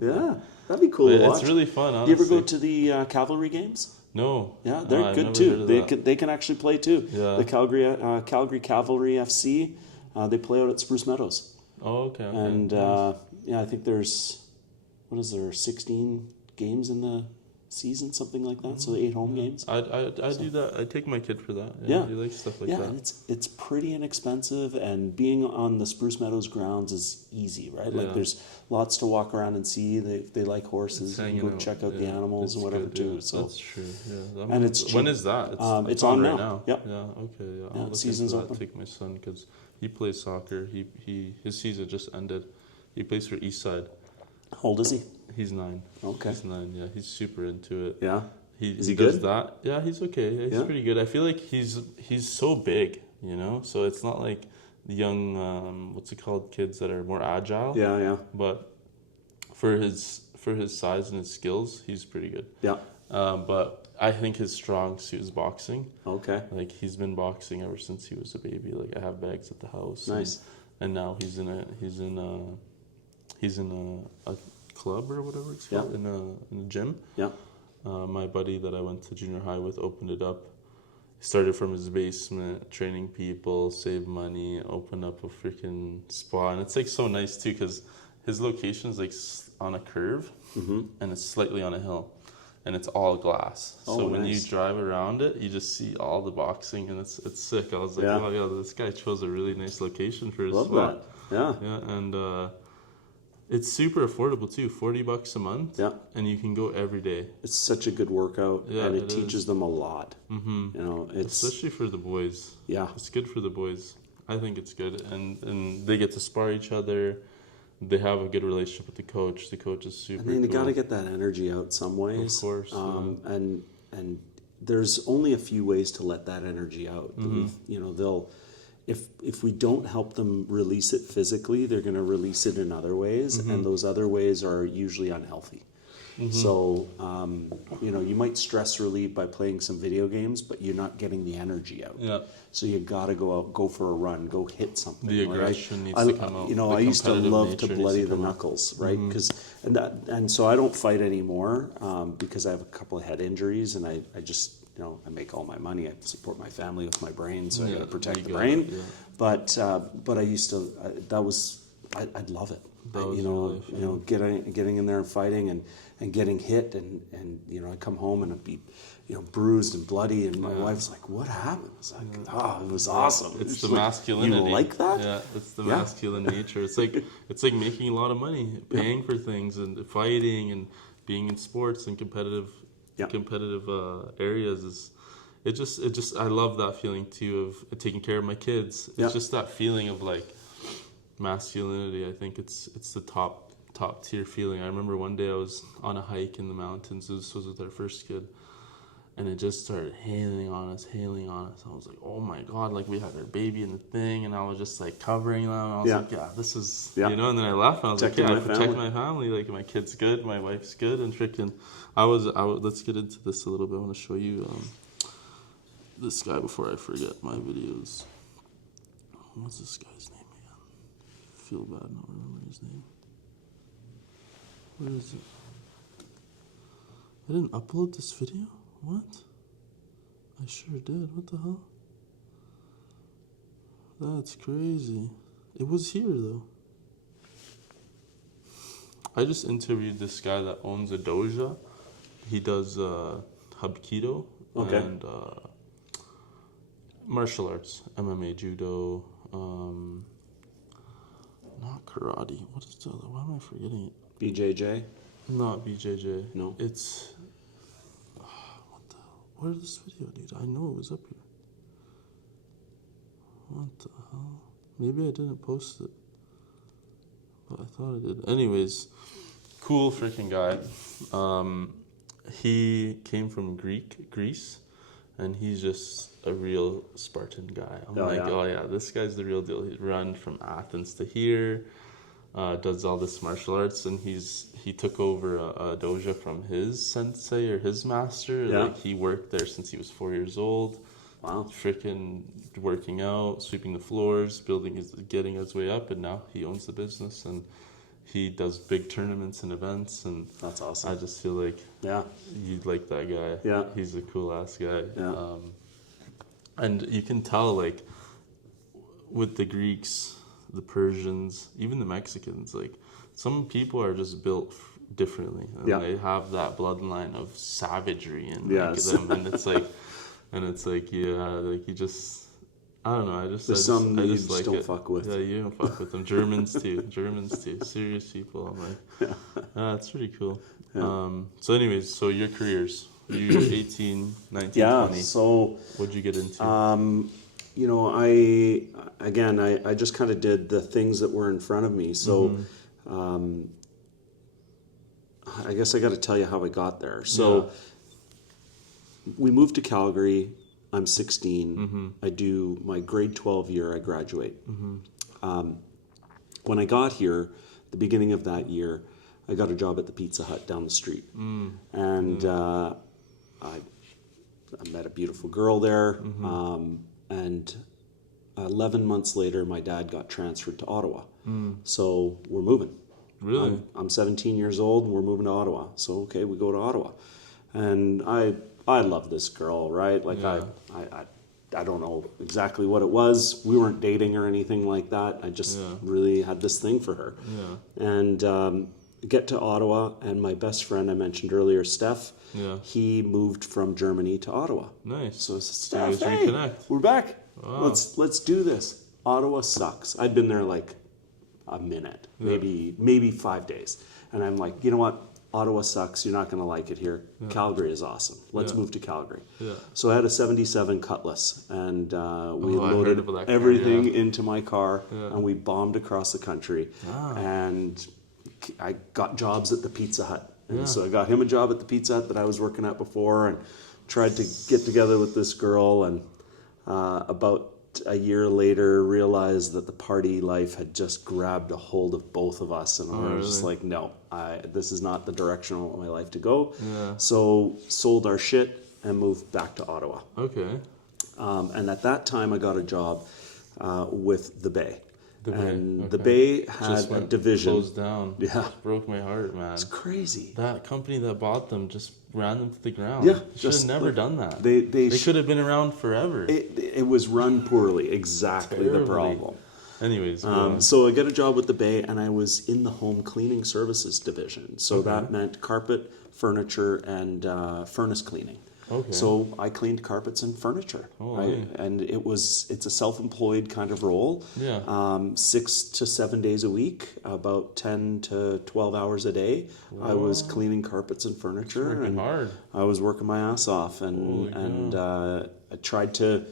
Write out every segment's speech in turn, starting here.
Yeah, that'd be cool to watch. It's really fun, Do you honestly. ever go to the Cavalry games? No. Yeah, No, they're I've good never too. heard of They that. they can actually play too. Yeah. The Calgary Cavalry FC, they play out at Spruce Meadows, Oh, okay. Okay. and Nice. yeah, I think there's 16 games in the season, something like that. So 8 home games. I do that. I take my kid for that. Yeah. He likes stuff like Yeah, that. and it's pretty inexpensive, and being on the Spruce Meadows grounds is easy, right? Like Yeah. there's lots to walk around and see. They like horses. It's You can hanging go out, check out the yeah. animals and It's whatever good, too. yeah. So That's true. Yeah. And it's when cheap. is that? It's on right now. Yep. Yeah. Okay. Yeah. I'll Yeah, look season's into that. open. Take my son because he plays soccer. His season just ended. He plays for Eastside. how old is he? He's 9. Okay. He's 9. Yeah. He's super into it. Yeah. Is he does good? that. Yeah. He's okay. Yeah, he's Yeah. pretty good. I feel like he's so big. So it's not like the young what's it called, kids that are more agile. Yeah. Yeah. But for his size and his skills, he's pretty good. Yeah. But I think his strong suit is boxing. Okay. Like he's been boxing ever since he was a baby. Like I have bags at the house. Nice. And now he's in a club or whatever it's called, in a gym. Yeah. My buddy that I went to junior high with opened it up. He started from his basement, training people, save money, open up a freaking spa, and it's like so nice too because his location's like on a curve, and it's slightly on a hill, and it's all glass. Oh, So when nice. you drive around it, you just see all the boxing, and it's sick. I was like, Yeah. oh yeah, this guy chose a really nice location for his Love spot. that. Yeah. Yeah, and it's super affordable too, $40 a month. Yeah. And you can go every day. It's such a good workout, Yeah, and it it teaches is. them a lot. It's Especially for the boys. yeah. It's good for the boys. I think it's good. And they get to spar each other. They have a good relationship with the coach. The coach is super I mean, you cool. got to get that energy out some ways. Of course, And there's only a few ways to let that energy out. They'll if we don't help them release it physically, they're going to release it in other ways, and those other ways are usually unhealthy. So, you might stress relieve by playing some video games, but you're not getting the energy out. Yeah. So you got to go out, go for a run, go hit something. The right? aggression needs to come out. The I used to competitive love to nature bloody needs to the come out. knuckles, right? And so I don't fight anymore because I have a couple of head injuries, and I just I make all my money. I support my family with my brain, so I got to protect you the got brain. it, yeah. But I used to. I'd love it. That was your life, Getting in there and fighting and getting hit and I come home and I'd be bruised and bloody, and my wife's like, "What happened?" It's like, "Oh, it was awesome." It's She's the like, masculinity. You like that? Yeah, it's the Yeah. masculine nature. It's like making a lot of money, paying for things, and fighting, and being in sports and competitive areas is. It just I love that feeling too of taking care of my kids. It's Yeah. just that feeling of like masculinity. I think it's the top tier feeling. I remember one day I was on a hike in the mountains. This was with our first kid. And it just started hailing on us. I was like, oh my God, like we had our baby in the thing, and I was just like covering them. I was like, yeah, this is, and then I left, and I was Protecting like, my I protect family. my family. Like my kid's good, my wife's good, and freaking, let's get into this a little bit. I want to show you this guy before I forget my videos. What's this guy's name again? Feel bad not remembering his name. Where is it? I didn't upload this video? What? I sure did. What the hell? That's crazy. It was here though. I just interviewed this guy that owns a doja. He does Hapkido and martial arts, MMA, judo, not karate. What is the other? Why am I forgetting it? BJJ. Not BJJ. No. It's what the hell? Where's this video, dude? I know it was up here. What the hell? Maybe I didn't post it, but I thought I did. Anyways, cool freaking guy. He came from Greece, and he's just a real Spartan guy. Oh yeah, this guy's the real deal. He's run from Athens to here. Does all this martial arts, and he took over a doja from his sensei or his master. Yeah. Like he worked there since he was 4 years old. Wow. Freaking working out, sweeping the floors, getting his way up, and now he owns the business, and he does big tournaments and events, and That's I awesome. just feel like Yeah. you'd like that guy. Yeah. He's a cool ass guy. Yeah. And you can tell, like, with the Greeks, the Persians, even the Mexicans, like, some people are just built differently, and Yeah. they have that bloodline of savagery in Yes. them, and it's like, yeah, like you just, I don't know, There's some I you just just like don't it. fuck with. Yeah, you don't fuck with them. Germans too, serious people. I'm like, that's pretty cool. Yeah. So anyways, so your careers, you 18, 19, Yeah. 20. So, What'd you get into? you know, I just kind of did the things that were in front of me. So, I guess I got to tell you how I got there. So, we moved to Calgary. I'm 16. I do my grade 12 year. I graduate. When I got here, the beginning of that year, I got a job at the Pizza Hut down the street, and I met a beautiful girl there. And 11 months later, my dad got transferred to Ottawa. So we're moving. Really? I'm 17 years old and we're moving to Ottawa. So, okay, we go to Ottawa. And I love this girl, right? Like, Yeah. I don't know exactly what it was. We weren't dating or anything like that. I just really had this thing for her. Yeah. And get to Ottawa, and my best friend I mentioned earlier, Steph, Yeah. he moved from Germany to Ottawa. Nice. So I said, So you Steph, guys hey, reconnect. we're back. Wow. Let's do this. Ottawa sucks. I'd been there like a minute, maybe 5 days, and I'm like, you know what? Ottawa sucks. You're not going to like it here. Calgary is awesome. Let's move to Calgary. Yeah. So I had a 77 Cutlass, and we I heard loaded about that car, everything yeah. into my car, and we bombed across the country. And I got jobs at the Pizza Hut. And so I got him a job at the Pizza Hut that I was working at before, and tried to get together with this girl, and about a year later realized that the party life had just grabbed a hold of both of us, and we were just like, no, this is not the direction I want my life to go. Yeah. So sold our shit and moved back to Ottawa. Okay. And at that time I got a job with the Bay. The Bay, And the okay. Bay had Just a went division. closed down. Yeah. Broke my heart, man. It's crazy. That company that bought them just ran them to the ground. Yeah, Should have just never like- done that. they could have been around forever. It was run poorly, exactly the Terribly. problem. Anyways, go on. So I got a job with the Bay, and I was in the home cleaning services division. So that meant carpet, furniture, and furnace cleaning. Okay. So I cleaned carpets and furniture, right? yeah. And it's a self-employed kind of role. Yeah. 6 to 7 days a week, about 10 to 12 hours a day. I was cleaning carpets and furniture, Working and hard. I was working my ass off, Holy and I tried to,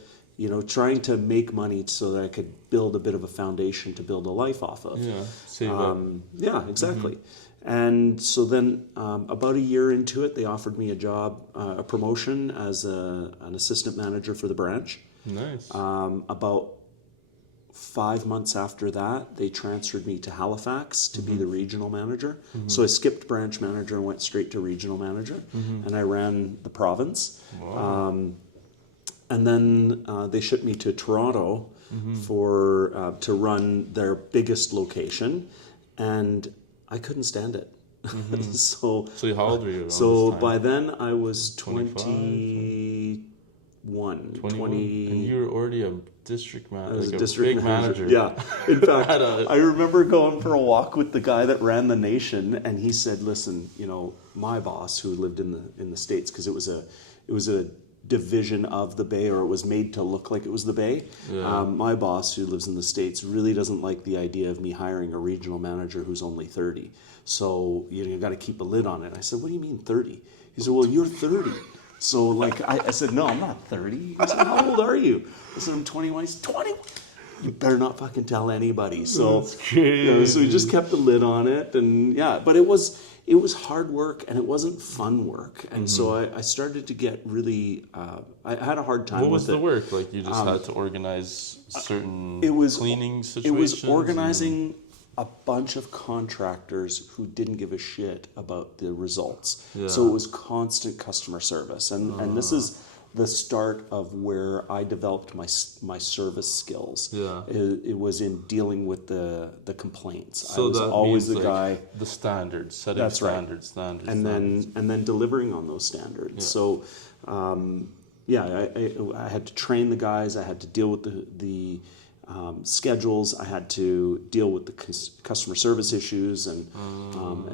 trying to make money so that I could build a bit of a foundation to build a life off of. Yeah. Save up. Yeah, exactly. And so then about a year into it, they offered me a job, a promotion as an assistant manager for the branch. Nice. About 5 months after that, they transferred me to Halifax to be the regional manager. So I skipped branch manager and went straight to regional manager, and I ran the province. Wow. And then they shipped me to Toronto to run their biggest location, and I couldn't stand it. So how old were you? around so this time? by then I was 25, 21, 21? 20. And you were already a district manager. I was Like a district big manager. manager. Yeah. In fact, At a- I remember going for a walk with the guy that ran the nation, and he said, "Listen, my boss who lived in the States, because it was a division of the Bay, or it was made to look like it was the Bay. Yeah. My boss who lives in the States really doesn't like the idea of me hiring a regional manager who's only 30. So you got to keep a lid on it." I said, "What do you mean 30? He said, "Well, you're 30. So like I said, "No, I'm not 30. He said, "How old are you?" I said, "I'm 21. He's 21. You better not fucking tell anybody." So, That's crazy. so we just kept a lid on it, and yeah, but it was hard work, and it wasn't fun work, and so I started to get really. I had a hard time. What was with the it. work? Like you just had to organize certain It was cleaning It situations? was organizing a bunch of contractors who didn't give a shit about the results. Yeah. So it was constant customer service, and this is the start of where I developed my service skills. Yeah. It was in dealing with the complaints. So I was that always means the like guy. the standards, setting That's right. standards, And standards. then delivering on those standards. Yeah. So, I had to train the guys. I had to deal with the schedules. I had to deal with the customer service issues and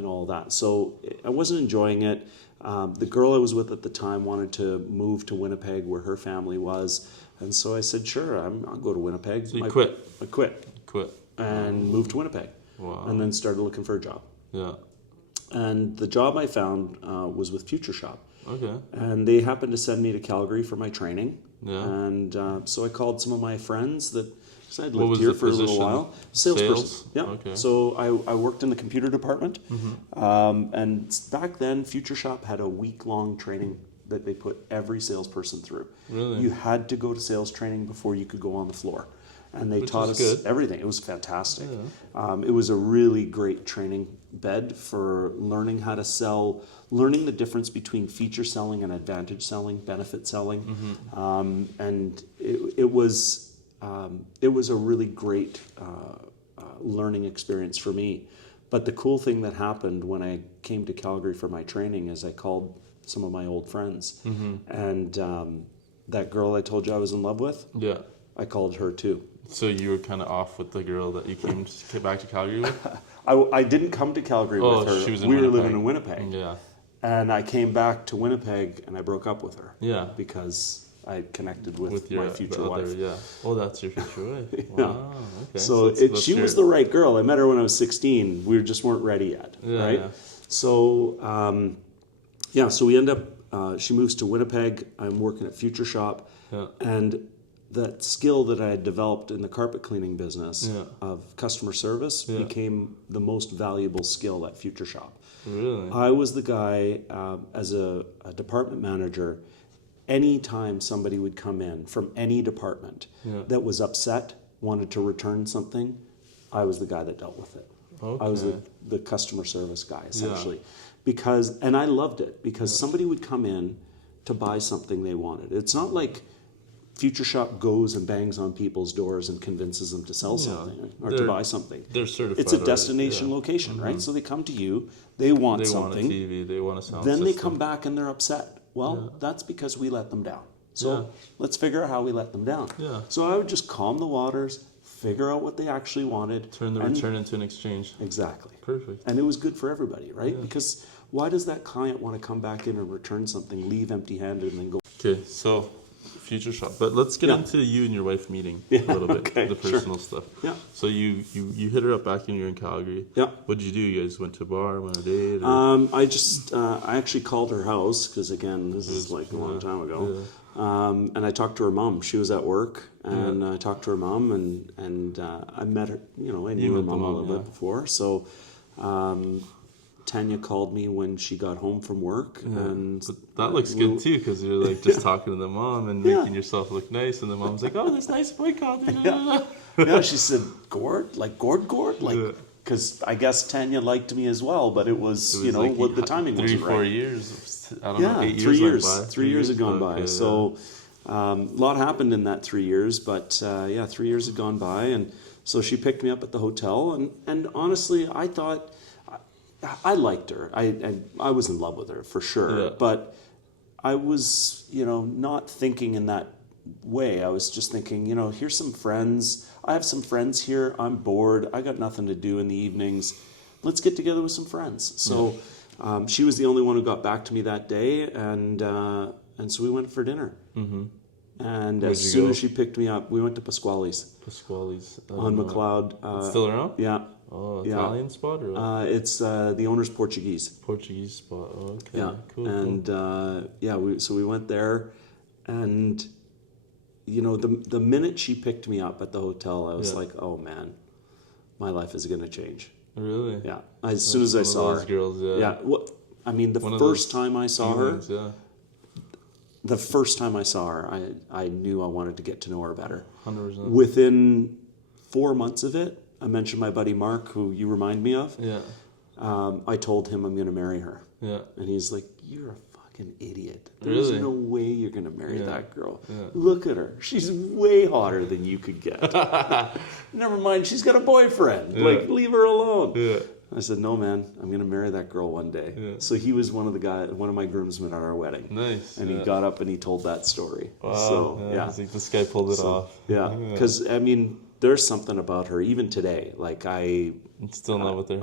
all that. So I wasn't enjoying it. The girl I was with at the time wanted to move to Winnipeg, where her family was, and so I said, "Sure, I'll go to Winnipeg." So you quit. I quit Quit. and moved to Winnipeg, Wow. and then started looking for a job. Yeah. And the job I found was with Future Shop. Okay. And they happened to send me to Calgary for my training. Yeah. And so I called some of my friends that, because I'd What lived was here the for a little position? while. Salesperson. Sales? Yeah. Okay. So I worked in the computer department. And back then, Future Shop had a week-long training that they put every salesperson through. Really? You had to go to sales training before you could go on the floor. And they Which taught is us good. everything. It was fantastic. It was a really great training bed for learning how to sell, learning the difference between feature selling and advantage selling, benefit selling, and it was a really great learning experience for me. But the cool thing that happened when I came to Calgary for my training is I called some of my old friends, and that girl I told you I was in love with, Yeah. I called her too. So you were kind of off with the girl that you came back to Calgary with? I didn't come to Calgary with her. She was in we were Winnipeg. living in Winnipeg. Yeah. And I came back to Winnipeg and I broke up with her. Yeah. Because I connected with, With your my future the wife. other, yeah. Oh, that's your future wife. Yeah. Wow. Okay. So she was the right girl. I met her when I was 16. We just weren't ready yet. Yeah, right? yeah. So, so we end up, she moves to Winnipeg. I'm working at Future Shop. Yeah. And that skill that I had developed in the carpet cleaning business Yeah. of customer service Yeah. became the most valuable skill at Future Shop. Really? I was the guy, as a department manager, anytime somebody would come in from any department Yeah. that was upset, wanted to return something, I was the guy that dealt with it. I was Okay. the customer service guy, essentially. Because, and I loved it, because somebody would come in to buy something they wanted. It's not like Future Shop goes and bangs on people's doors and convinces them to sell something or to They're- buy something. They're certified. It's a already, destination yeah. location, right? So they come to you, they want They want a something, TV. They want a sound then they system. come back and they're upset. Well, that's because we let them down. So Yeah. let's figure out how we let them down. Yeah. So I would just calm the waters, figure out what they actually wanted. Turn the and- return into an exchange. Exactly. Perfect. And it was good for everybody, right? Because why does that client want to come back in and return something, leave empty-handed, and then go? Okay, so Future Shop. But let's get Yeah. into you and your wife meeting Yeah, a little bit, okay, the sure. personal stuff. Yeah. So you hit her up back when you were in Calgary. Yeah. What did you do? You guys went to a bar, went on a date? Or? I actually called her house because, again, this is like a long time ago. And I talked to her mom. She was at work, and I talked to her mom, and I met her. I knew her met the mom a mom, little yeah. bit before. So Tanya called me when she got home from work, and But that looks good too, because you're like just talking to the mom and making yourself look nice, and the mom's like, "Oh, this nice boy called me." yeah, she said, "Gord, like Gord, like." Yeah. Because I guess Tanya liked me as well, but it was, like what the timing 3 wasn't 4 right. years. I don't know. 8 3 years. years. Went by. 3 years had gone by. Okay, So a lot happened in that 3 years, but 3 years had gone by, and so she picked me up at the hotel, and honestly, I thought I liked her. I was in love with her for sure, Yeah. but I was not thinking in that way. I was just thinking, here's some friends. I have some friends here. I'm bored. I got nothing to do in the evenings. Let's get together with some friends. So she was the only one who got back to me that day, and so we went for dinner. Mm-hmm. And Where'd as you soon go? as she picked me up, we went to Pasquale's Pasquale's on McLeod. It's still around? Yeah. Oh, Yeah. Italian spot or what? It's the owner's Portuguese. Portuguese spot. Oh, okay. Yeah. Cool. And we went there, and the minute she picked me up at the hotel, I was Yeah. like, oh man, my life is going to change. Really? Yeah. As soon as I One of saw those her. girls, yeah. Yeah. Well, I mean, the One of first those time I saw her, feelings, yeah. the first time I saw her, I knew I wanted to get to know her better. 100%. Within 4 months of it, I mentioned my buddy Mark, who you remind me of. Yeah. I told him I'm going to marry her. Yeah. And he's like, you're a fucking fucking idiot. There's Really? no way you're going to marry Yeah. that girl. Yeah. Look at her. She's way hotter than you could get. Never mind, she's got a boyfriend. Yeah. Like, leave her alone. Yeah. I said, no, man, I'm going to marry that girl one day. Yeah. So he was one of my groomsmen at our wedding. Nice. And yeah. he got up and he told that story. Wow. So, yeah. It's like this guy pulled it So, off. yeah. Because, I mean, there's something about her, even today. Like, I'm still in love with her.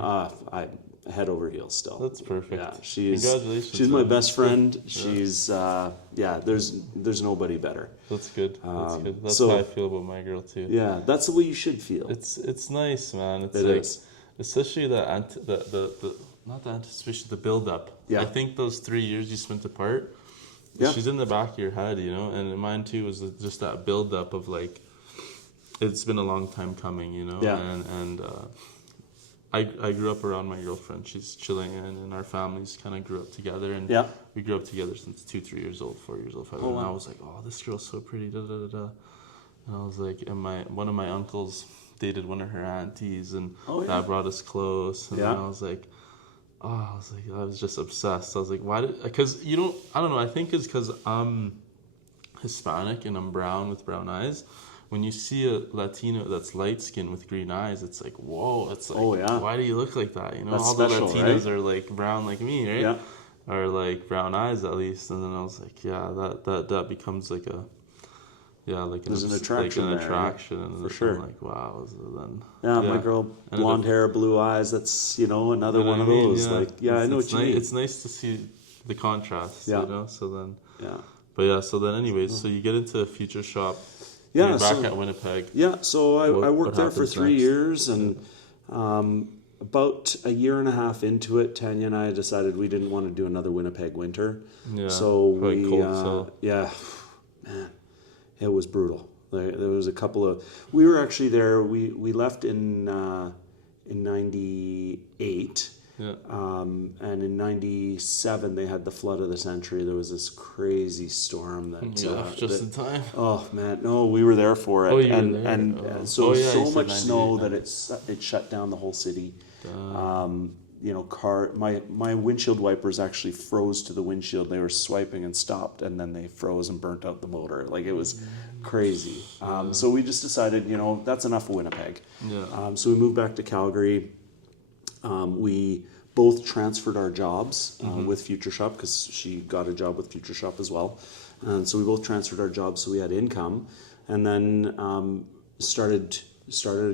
I head over heels still. That's perfect. Yeah, Congratulations. she's my man. best friend. She's there's nobody better. That's good. That's good. That's so- how I feel about my girl too. Yeah, that's the way you should feel. It's nice, man. It's It like is. especially the not the anticipation, the build up. Yeah. I think those 3 years you spent apart, Yeah. she's in the back of your head, you know. And mine too was just that build up of like, it's been a long time coming, you know. Yeah. And I grew up around my girlfriend. She's Chilean, and our families kind of grew up together. And Yeah. we grew up together since 2, 3 years old, 4 years old, 5. Oh, And wow. I was like, oh, this girl's so pretty, da da da da. And I was like, and one of my uncles dated one of her aunties, and Oh, yeah. that brought us close. And Yeah. then I was just obsessed. I was like, because I don't know, I think it's because I'm Hispanic and I'm brown with brown eyes. When you see a Latino that's light skinned with green eyes, it's like, whoa, it's like, Oh, yeah. why do you look like that? You know, That's all special, the Latinos right? are like brown like me, right? Yeah. Or like brown eyes at least. And then I was like, yeah, that becomes like a, yeah, like There's an attraction like an there, attraction, yeah, and for then sure. I'm like, wow. So then, Yeah, my girl, And blonde hair, blue eyes. That's another you know one of what I mean? those. Like, yeah, I know what you mean. It's nice to see the contrast, Yeah. you know. So then, Yeah. but yeah, so then, anyways, so you get into Future Shop. Yeah, You're back so- at Winnipeg. Yeah, so I What worked there for happens 3 next? years, and about a year and a half into it, Tanya and I decided we didn't want to do another Winnipeg winter. Yeah, So probably we, cold, so. yeah, man, it was brutal. There was a couple of. We were actually there. We left in '98. Yeah. And in '97 they had the flood of the century. There was this crazy storm that. Yeah, just that- in time. Oh man, no, we were there for it, Oh, you were and there? and Oh. so Oh, yeah, you said much snow 98, that it shut down the whole city. My windshield wipers actually froze to the windshield. They were swiping and stopped, and then they froze and burnt out the motor. Like, it was crazy. So we just decided, that's enough of Winnipeg. Yeah. So we moved back to Calgary. We both transferred our jobs with Future Shop, because she got a job with Future Shop as well. And so we both transferred our jobs so we had income, and then started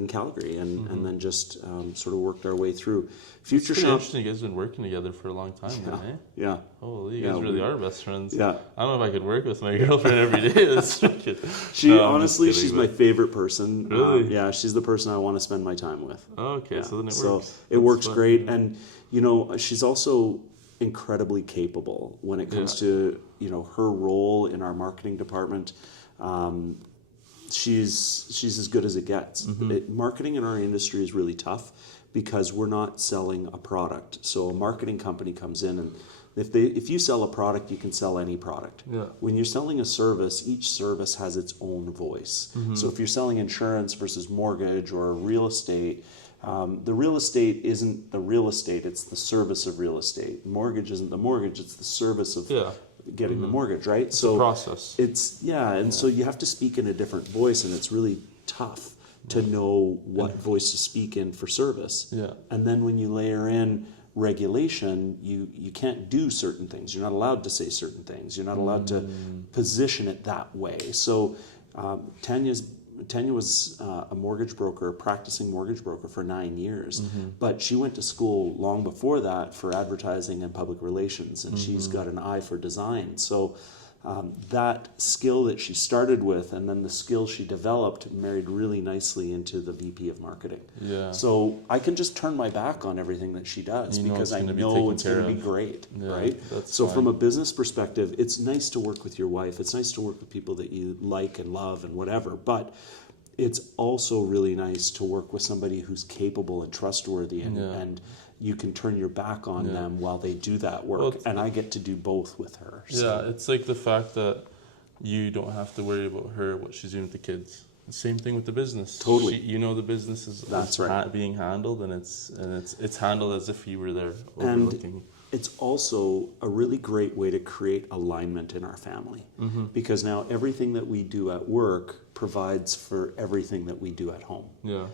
in Calgary, and then just sort of worked our way through. Future It's pretty Shop. interesting. You guys have been working together for a long time, then, eh? Yeah. Holy, you Yeah, guys really we- are best friends. Yeah. I don't know if I could work with my girlfriend every day. That's wicked. She No, I'm just honestly, kidding, she's but- my favorite person. Really? Yeah, she's the person I want to spend my time with. Oh, okay, Yeah. so then it So works. it That's works fun. great, and she's also incredibly capable when it comes to her role in our marketing department. She's as good as it gets. Marketing in our industry is really tough because we're not selling a product. So a marketing company comes in, and if you sell a product, you can sell any product. Yeah. When you're selling a service, each service has its own voice. So if you're selling insurance versus mortgage or real estate, the real estate isn't the real estate, it's the service of real estate. Mortgage isn't the mortgage, it's the service of Yeah. getting the mortgage, right? It's a process. So you have to speak in a different voice, and it's really tough to know what voice to speak in for service. Yeah. And then when you layer in regulation, you can't do certain things. You're not allowed to say certain things. You're not allowed to position it that way. So Tanya was a mortgage broker, a practicing mortgage broker for 9 years, but she went to school long before that for advertising and public relations, and she's got an eye for design. So that skill that she started with, and then the skill she developed, married really nicely into the VP of marketing. Yeah. So I can just turn my back on everything that she does You know because it's I gonna be know taken it's going to care be of. great, Yeah, right? that's So from fine. a business perspective, it's nice to work with your wife. It's nice to work with people that you like and love and whatever, but it's also really nice to work with somebody who's capable and trustworthy, and you can turn your back on them while they do that work. Well, and I get to do both with her. Yeah, it's like the fact that you don't have to worry about her, what she's doing with the kids. The same thing with the business. Totally. The business is That's right. being handled, and it's handled as if you were there And overlooking. it's also a really great way to create alignment in our family, because now everything that we do at work provides for everything that we do at home. Yeah.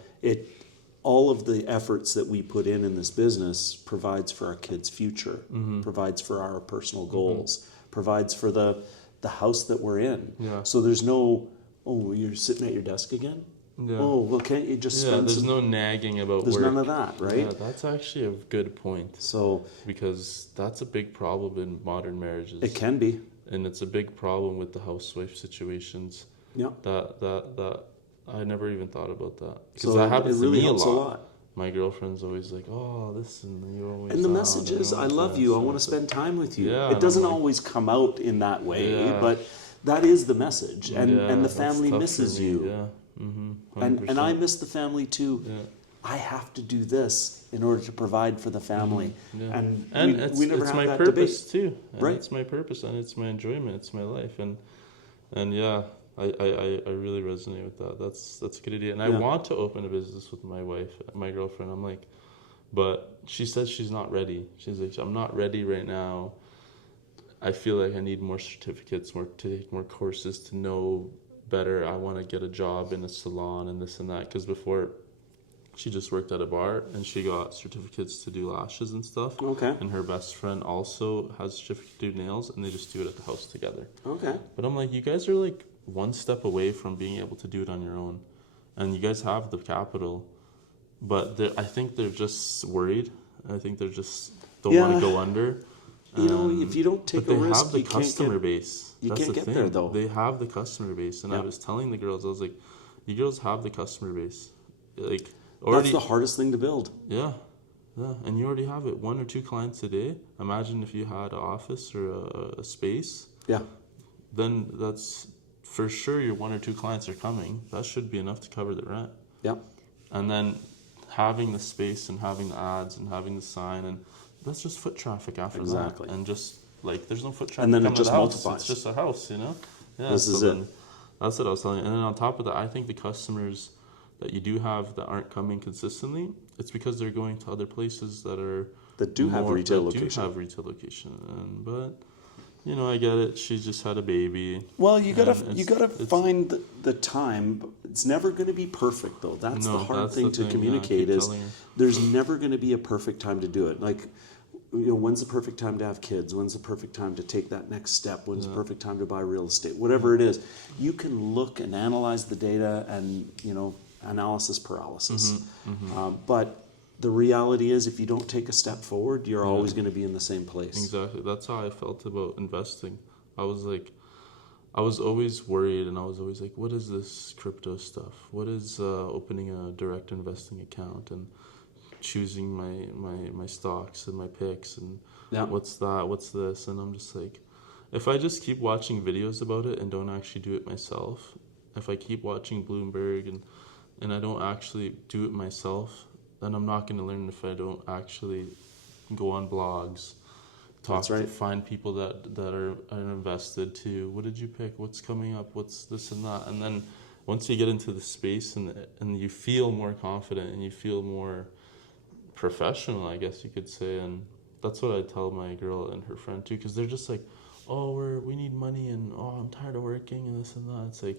All of the efforts that we put in this business provides for our kids' future, provides for our personal goals, provides for the house that we're in. Yeah. So there's no, oh, you're sitting at your desk again? Yeah. Oh, well, can't you just Yeah, spend there's some... no nagging about There's work. none of that, right? Yeah, that's actually a good point. So Because that's a big problem in modern marriages. it can be. And it's a big problem with the housewife situations. Yeah. That I never even thought about that. Because So that happens it really to me helps a a lot. lot. My girlfriend's always like, oh, listen, you always And the out, message is, you I know, love yeah, you. I so want to it's spend time with you. Yeah, It and doesn't I'm like- always come out in that way, Yeah. but that is the message. And yeah, the that's family tough for misses me, you. Yeah. Mm-hmm. And I miss the family too. Yeah. I have to do this in order to provide for the family. Yeah. And we never it's have my that purpose debate. too. And Right. It's my purpose and it's my enjoyment. It's my life. And yeah, I really resonate with that. That's a good idea. And I Yeah. want to open a business with my wife, my girlfriend. I'm like, but she says she's not ready. She's like, I'm not ready right now. I feel like I need more certificates, to take more courses to know better. I want to get a job in a salon and this and that. Because before, she just worked at a bar and she got certificates to do lashes and stuff. Okay. And her best friend also has a certificate to do nails, and they just do it at the house together. Okay. But I'm like, you guys are like one step away from being able to do it on your own, and you guys have the capital, but I think they're just worried. I think they're just don't want Yeah. to go under. You know, if you don't take But a they risk, have the you can't customer get... base. you That's can't the get thing. there, though. They have the customer base, and I Yeah. was telling the girls, I was like, you girls have the customer base, like That's already. the hardest thing to build. Yeah, and you already have it. 1 or 2 clients a day. Imagine if you had an office or a space. Yeah. Then that's for sure. Your 1 or 2 clients are coming. That should be enough to cover the rent. Yeah. And then having the space and having the ads and having the sign, and that's just foot traffic after Exactly. that. And just like there's no foot traffic. And then it coming to just the house. multiplies. It's just a house, you know. Yeah. This is it. then That's what I was telling you. And then on top of that, I think the customers that you do have that aren't coming consistently, it's because they're going to other places That do have retail that location. do have retail location. But you know, I get it. She just had a baby. Well, you gotta And it's- find the time. It's never going to be perfect, though. That's No, the hard that's thing the to thing, yeah, I communicate. keep Is telling her. there's never going to be a perfect time to do it. Like, you know, when's the perfect time to have kids? When's the perfect time to take that next step? When's the perfect time to buy real estate? Whatever it is, you can look and analyze the data, and analysis paralysis. But the reality is, if you don't take a step forward, you're always going to be in the same place. Exactly. That's how I felt about investing. I was always worried, and I was always like, what is this crypto stuff? What is opening a direct investing account and choosing my stocks and my picks and Yeah. what's that? What's this? And I'm just like, if I just keep watching videos about it and don't actually do it myself, if I keep watching Bloomberg and I don't actually do it myself, then I'm not going to learn if I don't actually go on blogs, That's right. find people that are invested to, what did you pick? What's coming up? What's this and that? And then once you get into the space and you feel more confident and you feel more professional, I guess you could say. And that's what I tell my girl and her friend too, because they're just like, oh, we need money, and oh, I'm tired of working and this and that. It's like,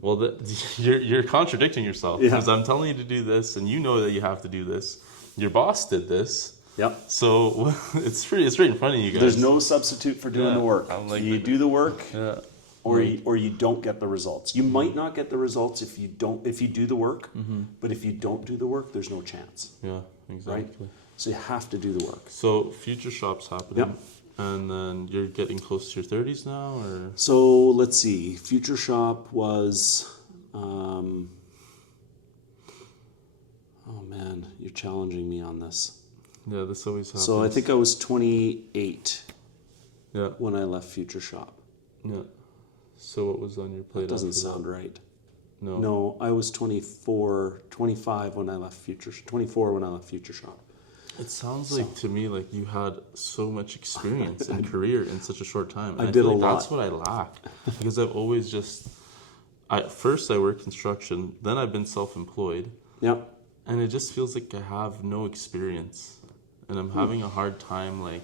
well, you're contradicting yourself, because I'm telling you to do this, and you know that you have to do this. Your boss did this. Yep. So it's right in front of you guys. There's no substitute for doing Yeah, the work. I'm like- You do the work, Yeah. or you don't get the results. You might not get the results if you do the work, but if you don't do the work, there's no chance, Yeah, right? exactly. So you have to do the work. So Future Shop's happening. Yep. And then you're getting close to your 30s now, or? So let's see. Future Shop was, oh man, you're challenging me on this. Yeah, this always happens. So I think I was 28 Yeah, when I left Future Shop. yeah. So what was on your plate? That doesn't after that? sound right. No. No, I was 25 when I left 24 when I left Future Shop. It sounds like to me like you had so much experience and career in such a short time. And I I did feel a like lot. That's what I lack, because I've always first I worked construction, then I've been self-employed, Yep. and it just feels like I have no experience, and I'm having a hard time like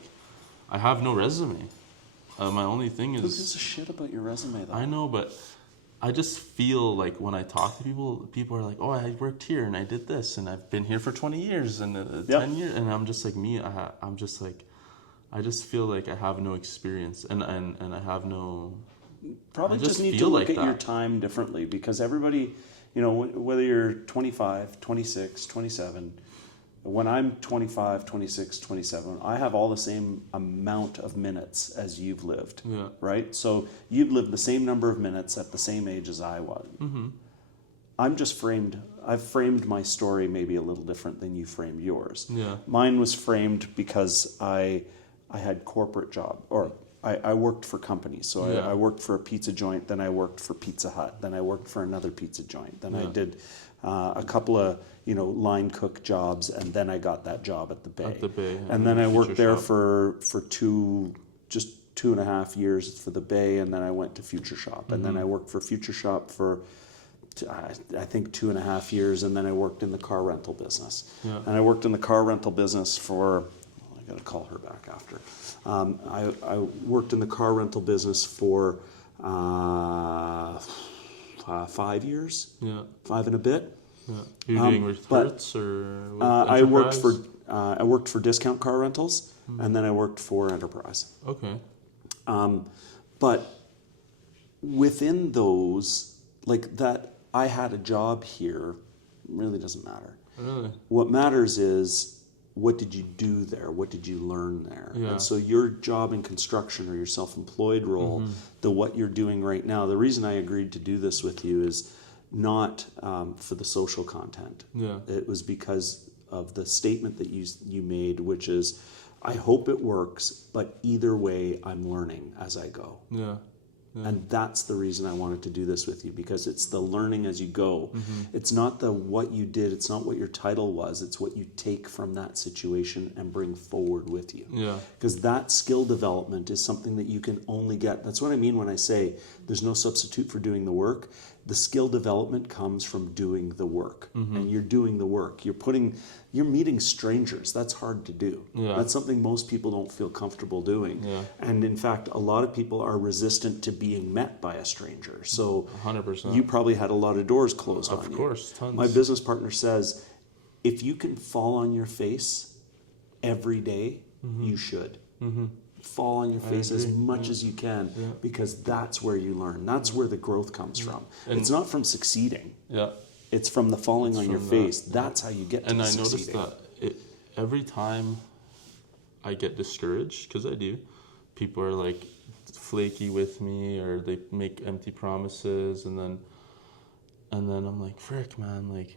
I have no resume. My only thing Who gives is, a shit about your resume, though? I know, but I just feel like when I talk to people, people are like, "Oh, I worked here and I did this and I've been here for 20 years and 10 years," and I'm just like me. I'm just like, I just feel like I have no experience and I have no. Probably I just just need to feel look like at your that. time differently, because everybody, you know, whether you're 25, 26, 27, when I'm 25, 26, 27, I have all the same amount of minutes as you've lived, Yeah. right? So you've lived the same number of minutes at the same age as I was. Mm-hmm. I've framed my story maybe a little different than you framed yours. Yeah. Mine was framed because I had corporate job, or I worked for companies. So Yeah. I worked for a pizza joint, then I worked for Pizza Hut, then I worked for another pizza joint, then I Yeah. did a couple of line cook jobs, and then I got that job at the Bay. At the Bay, And then I Future worked there Shop. for 2.5 years for the Bay, and then I went to Future Shop, and then I worked for Future Shop for I think 2.5 years, and then I worked in the car rental business. Yeah. And I worked in the car rental business for, I got to call her back after. I worked in the car rental business for 5 years, Yeah. 5 and a bit. Yeah. You're doing with but, Hertz or with I worked Enterprise? I worked for Discount Car Rentals, and then I worked for Enterprise. Okay. But within those, like that, I had a job here, really doesn't matter. Really? What matters is, what did you do there? What did you learn there? Yeah. And so your job in construction or your self-employed role, what you're doing right now, the reason I agreed to do this with you is not for the social content. Yeah. It was because of the statement that you made, which is, I hope it works, but either way, I'm learning as I go. Yeah. Yeah. And that's the reason I wanted to do this with you, because it's the learning as you go. It's not the what you did, it's not what your title was, it's what you take from that situation and bring forward with you. Yeah. Because that skill development is something that you can only get. That's what I mean when I say there's no substitute for doing the work. The skill development comes from doing the work. And you're doing the work. You're meeting strangers. That's hard to do. Yeah. That's something most people don't feel comfortable doing. Yeah. And in fact, a lot of people are resistant to being met by a stranger. So 100%. you probably had a lot of doors closed on you. Of course, tons. My business partner says, if you can fall on your face every day, you should. Fall on your face as agree. much as you can, because that's where you learn. That's where the growth comes from. And- it's not from succeeding. Yeah. It's from the falling on your from face. That's how you get to And the I noticed succeeding. that every time I get discouraged, because I do, people are like flaky with me, or they make empty promises, and then I'm like, frick, man, like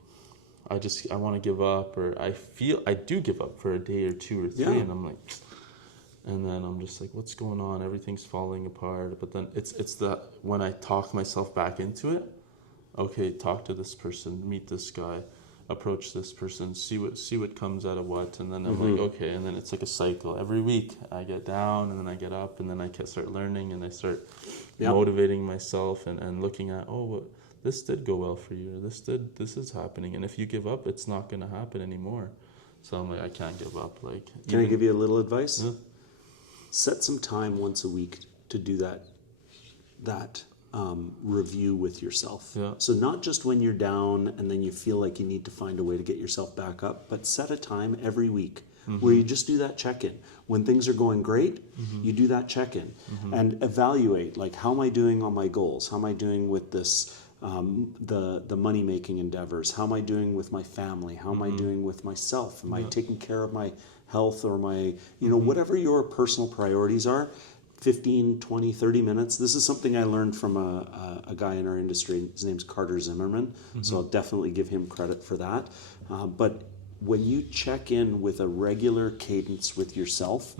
I want to give up, or I do give up for a day or two or three, Yeah. and I'm like, and then I'm just like, what's going on? Everything's falling apart. But then it's that when I talk myself back into it, okay, talk to this person, meet this guy, approach this person, see what comes out of what, and then I'm like, okay, and then it's like a cycle. Every week I get down, and then I get up, and then I start learning, and I start motivating myself and looking at, well, this did go well for you, or this is happening, and if you give up, it's not going to happen anymore. So I'm like, I can't give up. Like, Can I give you a little advice? Yeah. Set some time once a week to do that review with yourself. Yeah. So not just when you're down and then you feel like you need to find a way to get yourself back up, but set a time every week where you just do that check-in. When things are going great, you do that check-in and evaluate, like, how am I doing on my goals? How am I doing with this, the money-making endeavors? How am I doing with my family? How am I doing with myself? Am I taking care of my health, or my, whatever your personal priorities are? 15, 20, 30 minutes. This is something I learned from a guy in our industry. His name's Carter Zimmerman. So I'll definitely give him credit for that. But when you check in with a regular cadence with yourself,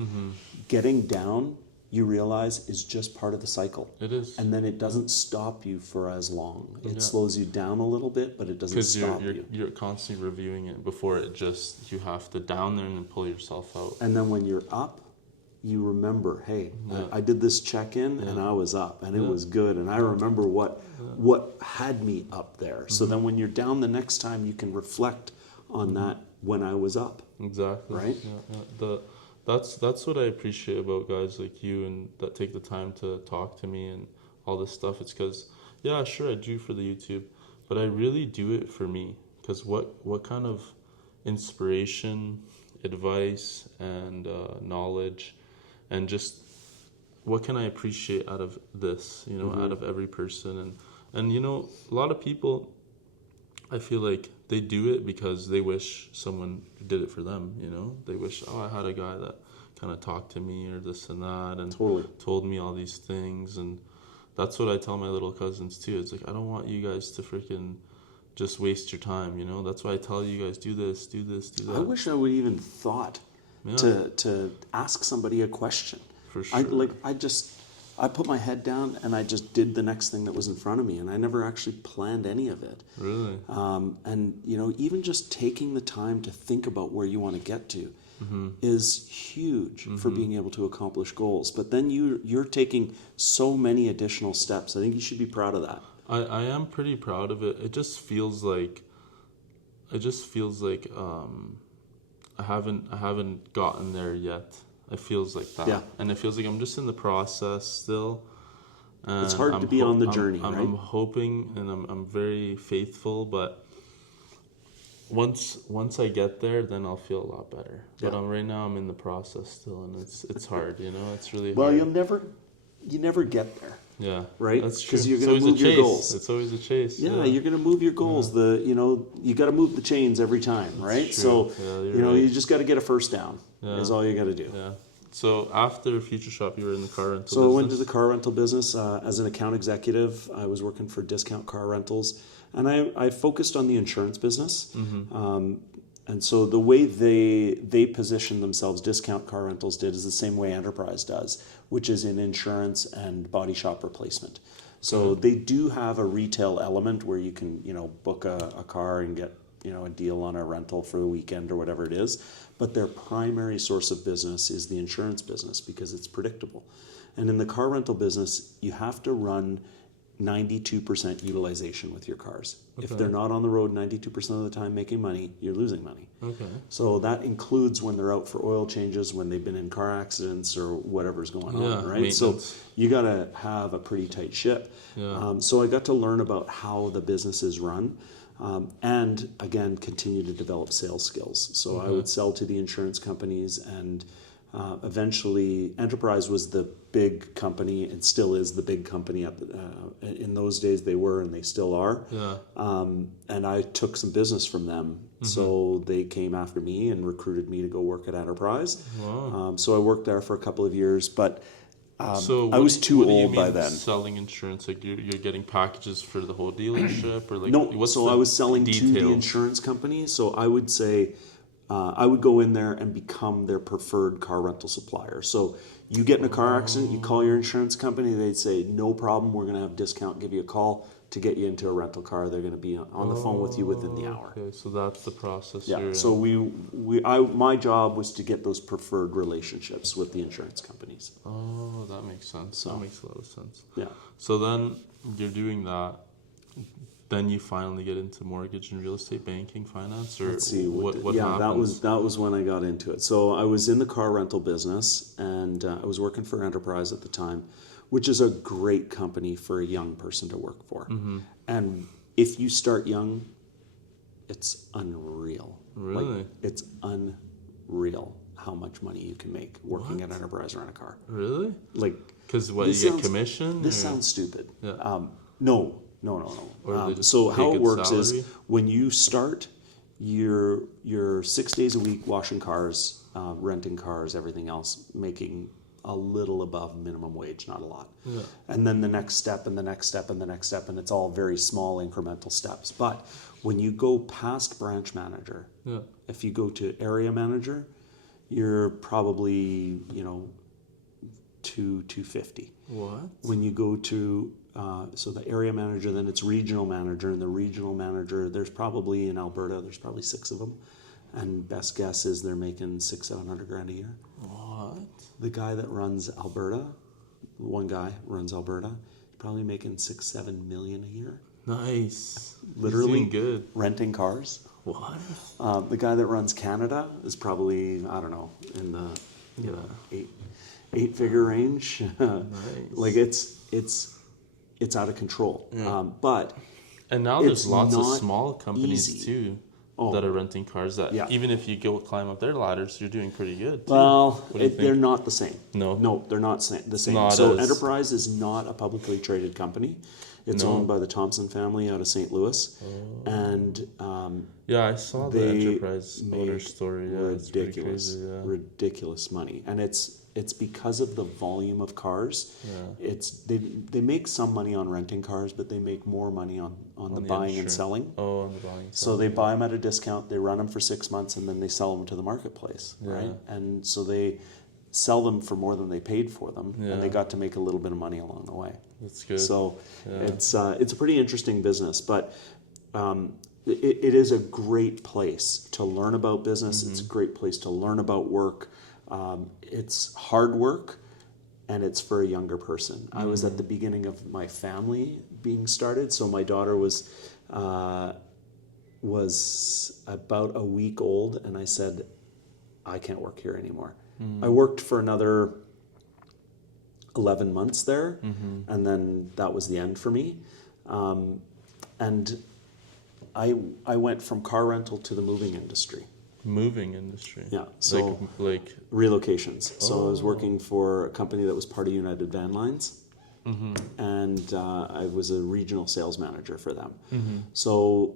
getting down, you realize, is just part of the cycle. It is. And then it doesn't stop you for as long. It Yeah. slows you down a little bit, but it doesn't Because stop you. you're constantly reviewing it before you have to down there and then pull yourself out. And then when you're up, you remember, hey, I did this check-in and I was up, and it was good, and I remember what had me up there. So then when you're down the next time, you can reflect on that when I was up. Exactly. Right? Yeah. That's what I appreciate about guys like you and that take the time to talk to me and all this stuff. It's because, yeah, sure, I do for the YouTube, but I really do it for me. Because what kind of inspiration, advice, and knowledge, and just what can I appreciate out of this, out of every person. And a lot of people, I feel like they do it because they wish someone did it for them, They wish, oh, I had a guy that kind of talked to me or this and that and Totally. told me all these things. And that's what I tell my little cousins too. It's like, I don't want you guys to freaking just waste your time, That's why I tell you guys, do this, do that. I wish I would even thought Yeah. to ask somebody a question. For sure. I put my head down and I just did the next thing that was in front of me, and I never actually planned any of it. Really? And even just taking the time to think about where you want to get to is huge for being able to accomplish goals. But then you're taking so many additional steps. I think you should be proud of that. I am pretty proud of it. It just feels like I haven't gotten there yet. It feels like that. Yeah. And it feels like I'm just in the process still. And It's hard to be on the journey, right? I'm hoping, and I'm very faithful, but once I get there, then I'll feel a lot better. But Yeah. right now I'm in the process still, and it's hard, It's really Well, hard. you never get there. Yeah. Right? That's true. 'Cause you're It's gonna always a move your chase. goals. It's always a chase. Yeah, you're gonna move your goals. You got to move the chains every time, right? true. So Yeah, you're right. you just got to get a first down. Yeah. Is all you got to do. Yeah. So after Future Shop, you were in the car rental So business? I went to the car rental business as an account executive. I was working for Discount Car Rentals, and I focused on the insurance business. And so the way they position themselves, Discount Car Rentals did, is the same way Enterprise does, which is in insurance and body shop replacement. So they do have a retail element where you can book a car and get a deal on a rental for the weekend or whatever it is. But their primary source of business is the insurance business because it's predictable. And in the car rental business, you have to run 92% utilization with your cars. If they're not on the road 92% of the time making money, you're losing money. Okay. So that includes when they're out for oil changes, when they've been in car accidents or whatever's going on, right? So you got to have a pretty tight ship. Yeah. So I got to learn about how the business is run. And again, continue to develop sales skills. So I would sell to the insurance companies, and eventually Enterprise was the big company and still is the big company. In those days they were, and they still are. Yeah. And I took some business from them. So they came after me and recruited me to go work at Enterprise. Wow. So I worked there for a couple of years, but So I was too what do you old by mean then. Selling insurance, like you're getting packages for the whole dealership, or like No, what's so the I was selling to the details? insurance company. So I would say, I would go in there and become their preferred car rental supplier. So you get in a car accident, you call your insurance company, they'd say, no problem, we're going to have Discount give you a call to get you into a rental car. They're going to be on the phone with you within the hour. Okay, so that's the process. Yeah. you're So in. my job was to get those preferred relationships with the insurance companies. Oh, that makes sense. That makes a lot of sense. Yeah. So then you're doing that. Then you finally get into mortgage and real estate banking, finance, or Let's see. what Yeah, happens? that was when I got into it. So I was in the car rental business, and I was working for Enterprise at the time, which is a great company for a young person to work for. And if you start young, it's unreal. Really? It's unreal how much money you can make working at Enterprise Rent a Car. Really? Like, Because what, this you get sounds- commission? This or- sounds stupid. Yeah. No. Or they just So pay how it good works salary? is when you start, you're 6 days a week washing cars, renting cars, everything else, making a little above minimum wage, not a lot. Yeah. And then the next step and the next step and the next step, and it's all very small incremental steps. But when you go past branch manager, Yeah. if you go to area manager, you're probably 250. What? When you go to so the area manager, then it's regional manager, and the regional manager, there's probably in Alberta, there's probably 6 of them, and best guess is they're making $600,000-700,000 a year. What? The guy that runs Alberta, one guy runs Alberta, probably making 6-7 million a year, Nice. literally He's doing good. renting cars. What? The guy that runs Canada is probably, I don't know, in the you know, eight figure range. Like it's out of control. Yeah. But And now it's there's lots of not small companies easy. too Oh. that are renting cars that Yeah. even if you go climb up their ladders, you're doing pretty good too. Well, What do you think? they're not the same. No? they're not the same. not So as- Enterprise is not a publicly traded company. It's No. owned by the Thompson family out of St. Louis, and Yeah, I saw the they Enterprise owner make story. Yeah, it's pretty ridiculous, crazy. Yeah. ridiculous money, and it's because of the volume of cars. Yeah. It's they make some money on renting cars, but they make more money on the the buying and insurance. selling. Oh, on the buying. So they buy them at a discount, they run them for 6 months, and then they sell them to the marketplace, right? Yeah. And so they sell them for more than they paid for them, Yeah. and they got to make a little bit of money along the way. That's good. So Yeah. it's a pretty interesting business, but it is a great place to learn about business. It's a great place to learn about work. It's hard work, and it's for a younger person. I was at the beginning of my family being started, so my daughter was about a week old, and I said, I can't work here anymore. I worked for another 11 months there, and then that was the end for me. And I went from car rental to the moving industry. Moving industry. Yeah, so like relocations. So I was Oh. working for a company that was part of United Van Lines, and I was a regional sales manager for them. So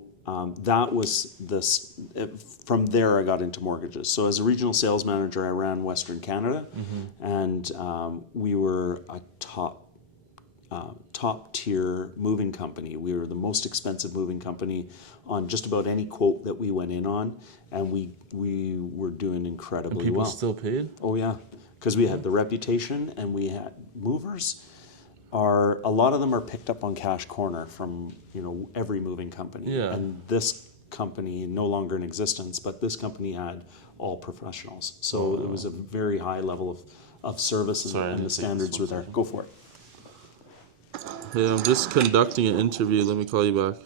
that was this. From there, I got into mortgages. So as a regional sales manager, I ran Western Canada, and we were a top tier moving company. We were the most expensive moving company on just about any quote that we went in on, and we were doing incredibly people well. still paid. Oh yeah, because we had the reputation, and we had movers. A lot of them are picked up on Cash Corner from every moving company. Yeah. And this company no longer in existence, but this company had all professionals. So it was a very high level of service, and, Sorry, I and didn't the think standards this were was there. on. Go for it. Hey, I'm just conducting an interview. Let me call you back.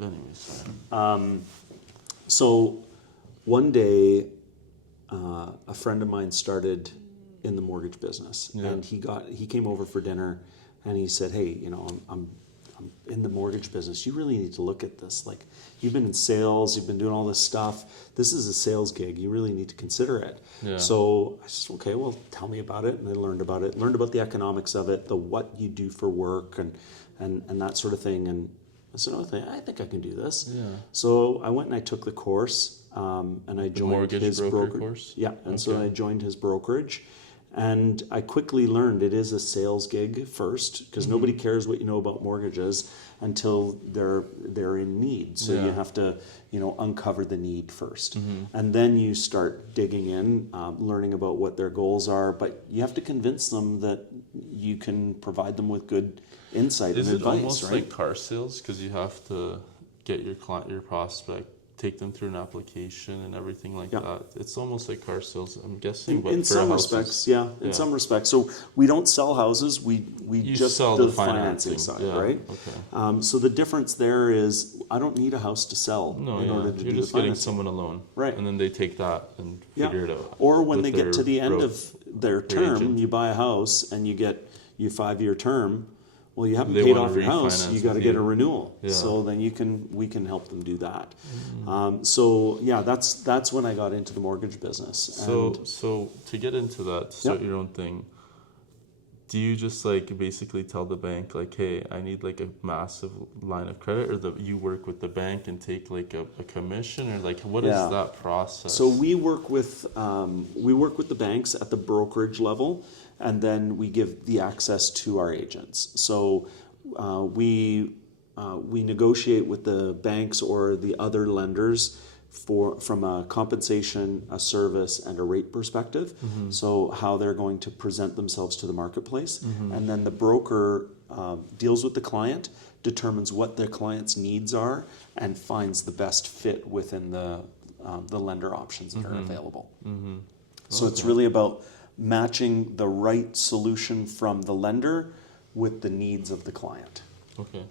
Anyways, sorry. So one day, a friend of mine started in the mortgage business, Yeah. and he came over for dinner, and he said, "Hey, I'm in the mortgage business. You really need to look at this. Like, you've been in sales, you've been doing all this stuff. This is a sales gig. You really need to consider it." Yeah. So I said, "Okay, well, tell me about it." And I learned about it, learned about the economics of it, the what you do for work, and that sort of thing. And I said, "Oh, I think I can do this." Yeah. So I went and I took the course, and I joined mortgage his broker brokerage. course? Yeah, and so Okay. I joined his brokerage, and I quickly learned it is a sales gig first, because nobody cares what you know about mortgages until they're in need. So Yeah. you have to uncover the need first, and then you start digging in, learning about what their goals are. But you have to convince them that you can provide them with good insight Is and it advice, almost right? like car sales? Because you have to get your client, your prospect, take them through an application and everything like Yeah. that. It's almost like car sales, I'm guessing. But In for some houses. respects, yeah. In Yeah. some respects, so we don't sell houses. We You just sell the the financing financing. side, Yeah, right? okay. So the difference there is I don't need a house to sell No, in yeah. order to You're do just the getting financing. someone a loan. Right. And then they take that and figure it out. Or when with they get to their the end of their term, agent. you buy a house and you get your 5-year term. Well, you haven't They paid wanna off your house. refinance You got to with get you. a renewal. Yeah. So then we can help them do that. So yeah, that's when I got into the mortgage business. So to get into that, to start Yeah. your own thing, do you just like basically tell the bank like, hey, I need like a massive line of credit, or you work with the bank and take like a commission, or like what is Yeah. that process? So we work with the banks at the brokerage level, and then we give the access to our agents. So we negotiate with the banks or the other lenders from a compensation, a service, and a rate perspective. So how they're going to present themselves to the marketplace, and then the broker deals with the client, determines what their client's needs are, and finds the best fit within the lender options that are available. So it's really about matching the right solution from the lender with the needs of the client. Okay.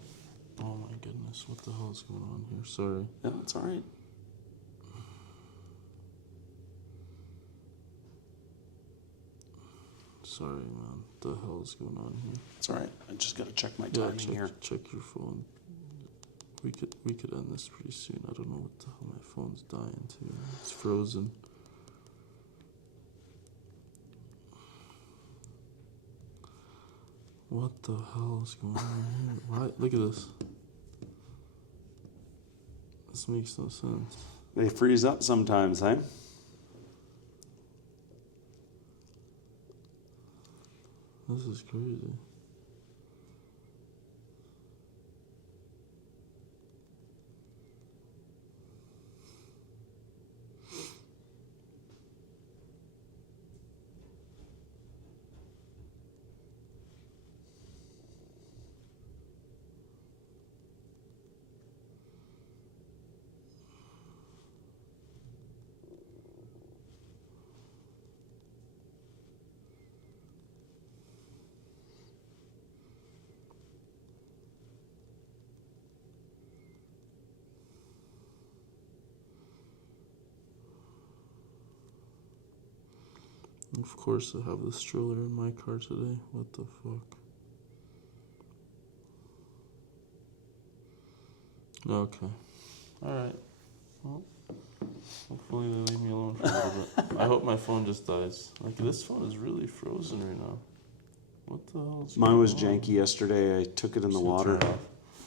Oh my goodness, what the hell is going on here? Sorry. Yeah, that's all right. Sorry, man. What the hell is going on here? It's all right. I just got to check my Yeah, timing here. check your phone. We could end this pretty soon. I don't know what the hell my phone's dying to. It's frozen. What the hell is going on here? Why? Look at this. This makes no sense. They freeze up sometimes, eh? This is crazy. Of course I have the stroller in my car today. What the fuck? Okay. Alright. Well, hopefully they leave me alone for a little bit. I hope my phone just dies. Like, this phone is really frozen right now. What the hell is Mine was going on? janky yesterday. I took it in the Just gonna water turn it off.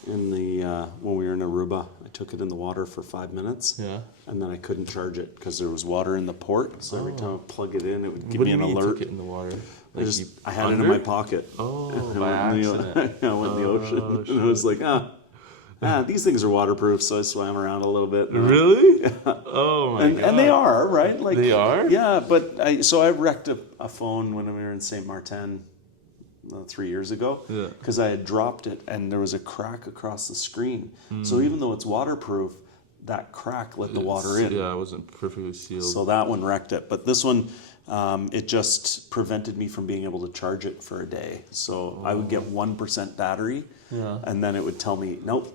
in the when we were in Aruba. I took it in the water for 5 minutes, Yeah. and then I couldn't charge it because there was water in the port. So every time I plug it in, it would give What me do an you mean you alert. took it in the water? I, Like, just, you I had it in under my pocket. Oh, I by went in the- accident. I went in the ocean, Oh, and I was like, these things are waterproof. So I swam around a little bit. And, Really? Oh my god. and they are, right? Like They are? Yeah, but I wrecked a phone when we were in Saint Martin 3 years ago. Yeah. Because I had dropped it and there was a crack across the screen. So Hmm. even though it's waterproof, that crack let the water in. Yeah, it wasn't perfectly sealed. So that one wrecked it. But this one, it just prevented me from being able to charge it for a day. So I would get 1% battery, Yeah. and then it would tell me nope.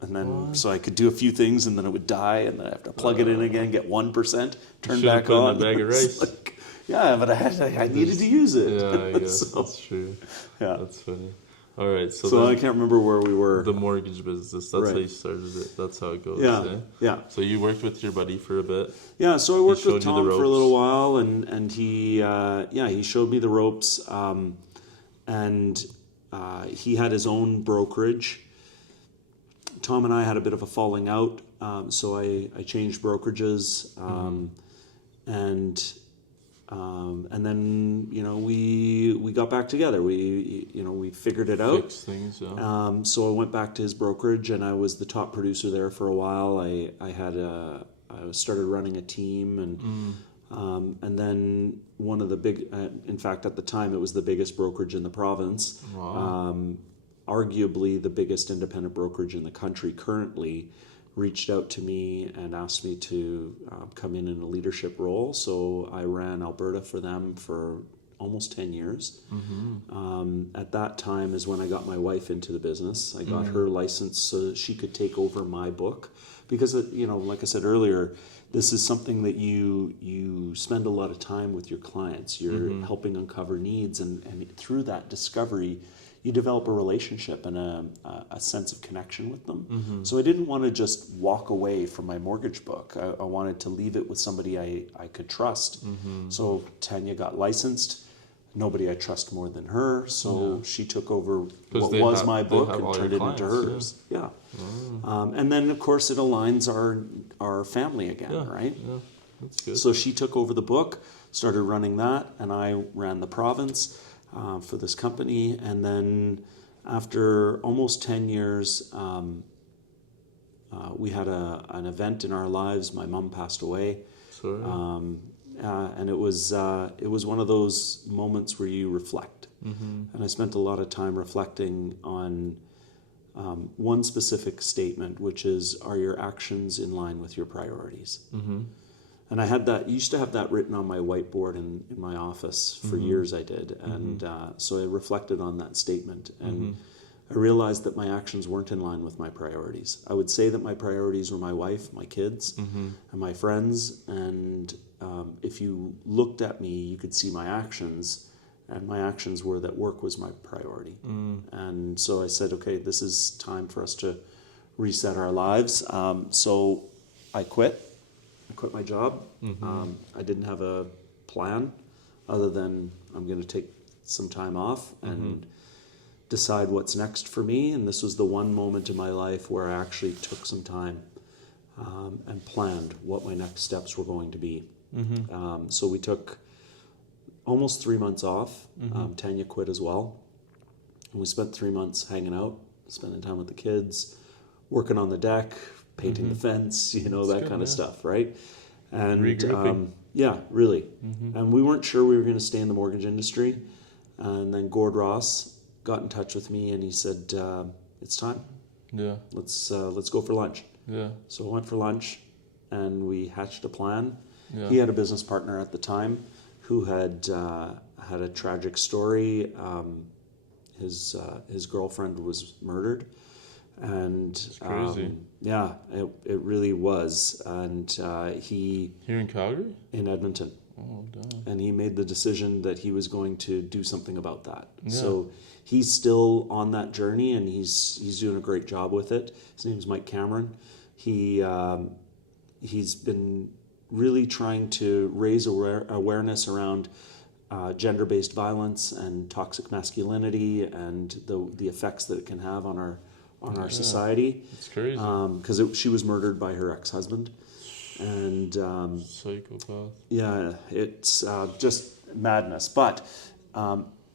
And then so I could do a few things, and then it would die, and then I have to plug it in again, get 1%, turn Should've back put it in a on. bag of It's rice. like, yeah, but I needed to use it. Yeah, I guess So, that's true. yeah. That's funny. All right, so, So I then can't remember where we were. the mortgage business. That's how Right. you started it. That's how it goes. Yeah, Eh? yeah. So you worked with your buddy for a bit. Yeah, so I worked showed with you the Tom for a little ropes. while, and he he showed me the ropes, and he had his own brokerage. Tom and I had a bit of a falling out, so I changed brokerages, and then we got back together. We figured it out. Fix things. Yeah. So I went back to his brokerage, and I was the top producer there for a while. I started running a team, and then one of the big, in fact, at the time it was the biggest brokerage in the province. Wow. Arguably the biggest independent brokerage in the country currently, reached out to me and asked me to come in a leadership role. So I ran Alberta for them for almost 10 years. At that time is when I got my wife into the business. I got her license so that she could take over my book. Because, like I said earlier, this is something that you spend a lot of time with your clients. You're helping uncover needs, and through that discovery, you develop a relationship and a sense of connection with them. So I didn't want to just walk away from my mortgage book. I wanted to leave it with somebody I could trust. So Tanya got licensed. Nobody I trust more than her. So she took over what they was have- my they book have and all your turned it into clients, hers. Yeah. And then, of course, it aligns our family again, Yeah. right? Yeah. That's good. So she took over the book, started running that, and I ran the province for this company. And then after almost 10 years, we had an event in our lives. My mom passed away. Sorry. And it was one of those moments where you reflect. And I spent a lot of time reflecting on one specific statement, which is, are your actions in line with your priorities? And I had that, used to have that written on my whiteboard in my office for years. I did. And so I reflected on that statement, and I realized that my actions weren't in line with my priorities. I would say that my priorities were my wife, my kids, and my friends. And if you looked at me, you could see my actions, and my actions were that work was my priority. And so I said, okay, this is time for us to reset our lives. So I quit. I quit my job. I didn't have a plan other than I'm going to take some time off and decide what's next for me. And this was the one moment in my life where I actually took some time and planned what my next steps were going to be. So we took almost 3 months off. Tanya quit as well. And we spent 3 months hanging out, spending time with the kids, working on the deck, painting the fence, you know, that kind of stuff, right? And Regrouping. yeah, really. And we weren't sure we were going to stay in the mortgage industry. And then Gord Ross got in touch with me and he said, it's time. Yeah. Let's go for lunch. Yeah. So I went for lunch and we hatched a plan. Yeah. He had a business partner at the time who had had a tragic story. His girlfriend was murdered, and crazy. yeah, it really was. And he Here in Calgary? in Edmonton, Oh, damn. and he made the decision that he was going to do something about that. Yeah. So he's still on that journey, and he's doing a great job with it. His name's Mike Cameron. He's been really trying to raise awareness around gender-based violence and toxic masculinity and the effects that it can have on our society. It's crazy. Because she was murdered by her ex-husband, and Psychopath. yeah, it's just madness. But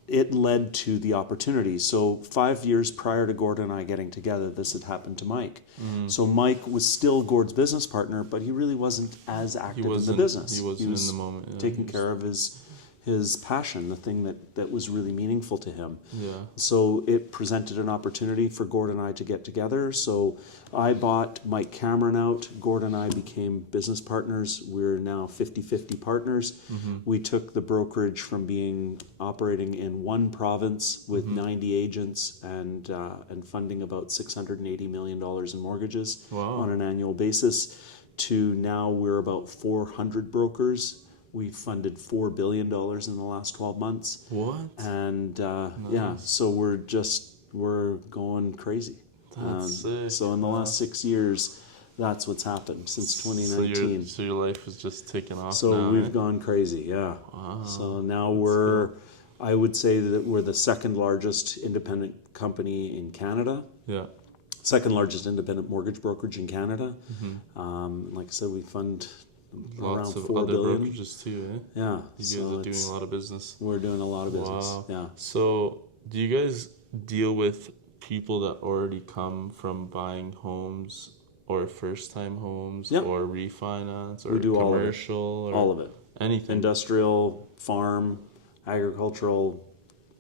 it led to the opportunity. So 5 years prior to Gord and I getting together, this had happened to Mike. So Mike was still Gord's business partner, but he really wasn't as active in the business. He wasn't in the moment. Yeah. Taking care of his passion, the thing that was really meaningful to him. Yeah. So it presented an opportunity for Gord and I to get together. So I bought Mike Cameron out. Gord and I became business partners. We're now 50-50 partners. We took the brokerage from operating in one province with 90 agents and funding about $680 million in mortgages on an annual basis to now we're about 400 brokers. We funded $4 billion in the last 12 months. What? And yeah, so we're going crazy. That's sick. So in the last 6 years, that's what's happened since 2019. So your life is just taking off So now, we've eh? gone crazy, yeah. Wow. So now I would say that we're the second largest independent company in Canada. Yeah. Second largest independent mortgage brokerage in Canada. Like I said, we fund Lots around of $4 other billion. brokerages too, eh? Yeah. You guys so are doing a lot of business. We're doing a lot of business. Wow. Yeah. So, do you guys deal with people that already come from buying homes or first-time homes Yep. or refinance or We do all of it. commercial or All of it. anything? Industrial, farm, agricultural,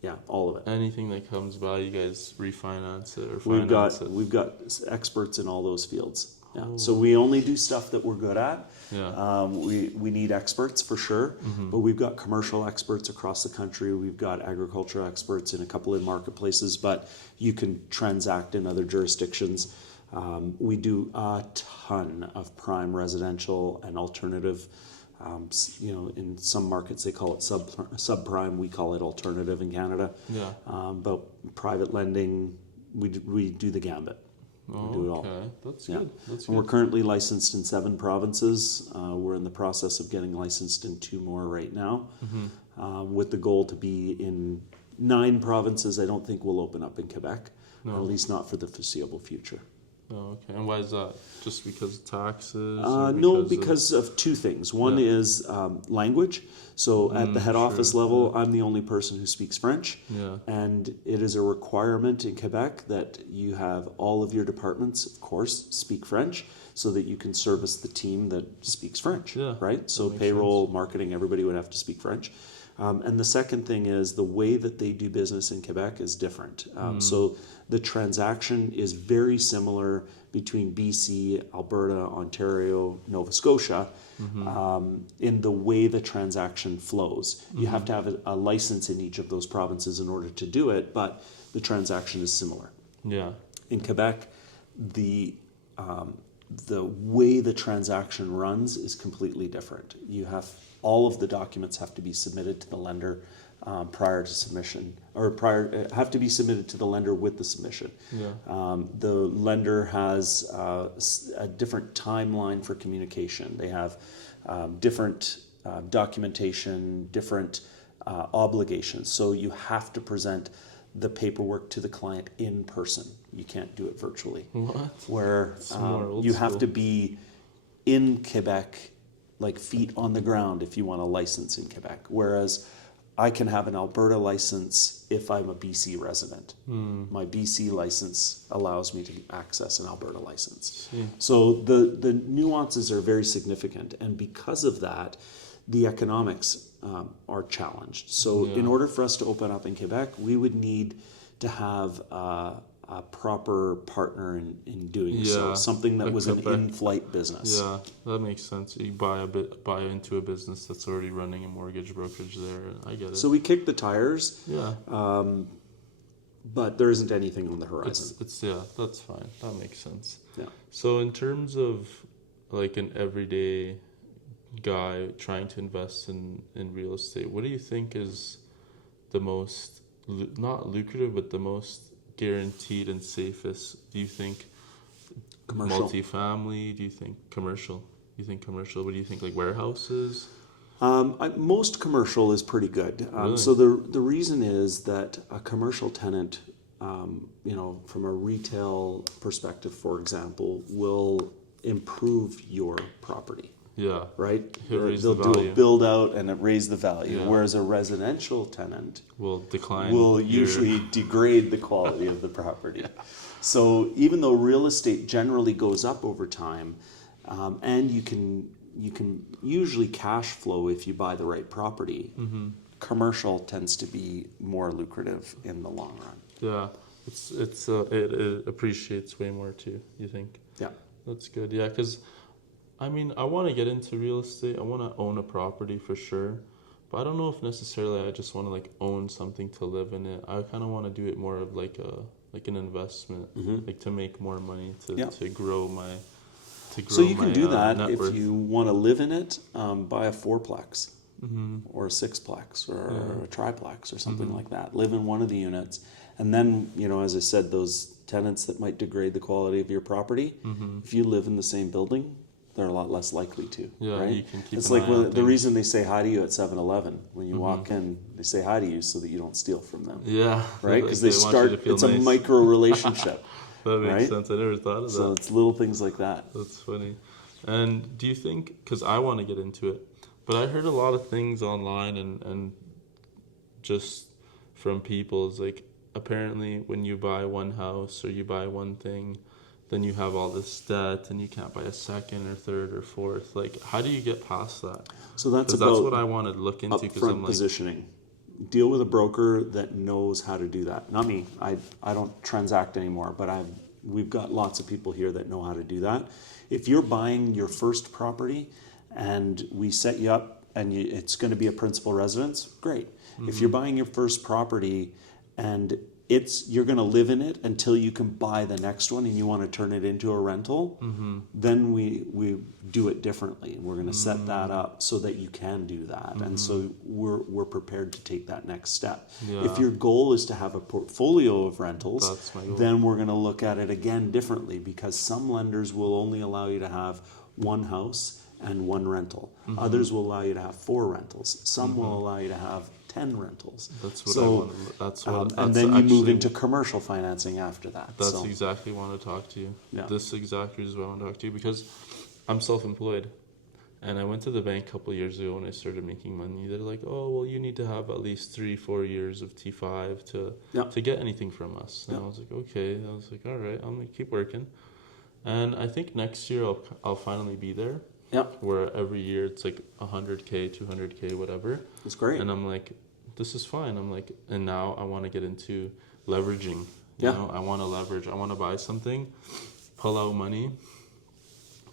yeah, all of it. Anything that comes by, you guys refinance it or finance We've got experts in all those fields. Yeah. So we only do stuff that we're good at. Yeah. We need experts for sure, but we've got commercial experts across the country. We've got agriculture experts in a couple of marketplaces, but you can transact in other jurisdictions. We do a ton of prime residential and alternative. In some markets they call it subprime. We call it alternative in Canada. Yeah. But private lending, we do the gambit. Oh, do it all. okay. That's Yeah. good. That's And we're good. currently licensed in 7 provinces. We're in the process of getting licensed in 2 more right now, with the goal to be in 9 provinces. I don't think we'll open up in Quebec, No. at least not for the foreseeable future. Oh, okay. And why is that? Just because of taxes? No, because of 2 things. One Yeah. is language. So at the head office level, I'm the only person who speaks French. Yeah. And it is a requirement in Quebec that you have all of your departments, of course, speak French so that you can service the team that speaks French, Yeah, right? So makes payroll, marketing, everybody would have to speak French. And the second thing is the way that they do business in Quebec is different. So the transaction is very similar between BC, Alberta, Ontario, Nova Scotia, in the way the transaction flows. You have to have a license in each of those provinces in order to do it, but the transaction is similar. Yeah. In Quebec, the way the transaction runs is completely different. You have all of the documents have to be submitted to the lender prior to submission, or have to be submitted to the lender with the submission. Yeah. The lender has a different timeline for communication. They have different documentation, different obligations. So you have to present the paperwork to the client in person. You can't do it virtually. What? Where It's more old you have school. to be in Quebec, like feet on the ground, if you want a license in Quebec. Whereas I can have an Alberta license if I'm a BC resident. My BC license allows me to access an Alberta license. See. So the nuances are very significant, and because of that, the economics are challenged. So in Yeah. order for us to open up in Quebec, we would need to have a proper partner in doing so. Yeah, Something that like was an Quebec. in-flight business. Yeah, that makes sense. You buy into a business that's already running a mortgage brokerage there. I get it. So we kick the tires, yeah, but there isn't anything on the horizon. it's yeah, that's fine. That makes sense. Yeah. So in terms of like an everyday guy trying to invest in real estate, what do you think is the most not lucrative, but the most guaranteed and safest? Do you think Commercial. multifamily? Do you think commercial? What do you think, like warehouses? Most commercial is pretty good. Really? So the reason is that a commercial tenant, from a retail perspective, for example, will improve your property. Yeah. Right? He'll raise They'll the do a value. build out and it raise the value. Yeah. Whereas a residential tenant Will decline. will your- usually degrade the quality of the property. So even though real estate generally goes up over time, and you can usually cash flow if you buy the right property, commercial tends to be more lucrative in the long run. Yeah. It appreciates way more too. You think? Yeah. That's good. Yeah, because I mean, I want to get into real estate. I want to own a property for sure, but I don't know if necessarily I just want to like own something to live in it. I kind of want to do it more of like an investment, like to make more money to grow my. So you can do that net if worth. you want to live in it. Buy a fourplex, or a sixplex, or a triplex, or something like that. Live in one of the units, and then as I said, those tenants that might degrade the quality of your property. If you live in the same building, they're a lot less likely to. Yeah, right? you can keep It's an like eye on the things. reason they say hi to you at 7-Eleven when you walk in. They say hi to you so that you don't steal from them, Yeah. right? Like Because they they want you start. to feel It's a nice. micro relationship. That makes right? sense. I never thought of So that. it's little things like that. That's funny. And do you think, because I want to get into it, but I heard a lot of things online and just from people, is like apparently when you buy one house or you buy one thing, then you have all this debt and you can't buy a second or third or fourth. Like, how do you get past that? So that's Because about that's what I want to look into. Because I'm upfront like, positioning. Deal with a broker that knows how to do that. Not me. I don't transact anymore, but we've got lots of people here that know how to do that. If you're buying your first property and we set you up and it's going to be a principal residence, great. If you're buying your first property and you're going to live in it until you can buy the next one and you want to turn it into a rental, then we do it differently. We're going to set that up so that you can do that. And so we're prepared to take that next step. Yeah. If your goal is to have a portfolio of rentals, That's my goal. then we're going to look at it again differently, because some lenders will only allow you to have one house and one rental. Others will allow you to have 4 rentals. Some will allow you to have 10 rentals. that's what I So, want. That's what. and that's then you move actually- into commercial financing after that. That's So, exactly what I want to talk to you. Yeah. This exactly is what I want to talk to you, because I'm self-employed, and I went to the bank a couple of years ago when I started making money. They're like, "Oh, well, you need to have at least 3-4 years of T5 Yeah. to get anything from us." And Yeah. I was like, "Okay." I was like, "All right, I'm gonna keep working." And I think next year I'll finally be there, yeah, where every year it's like 100K, 200K, whatever. it's great. And I'm like, this is fine. I'm like, and now I want to get into leveraging. Yeah. I want to leverage. I want to buy something, pull out money,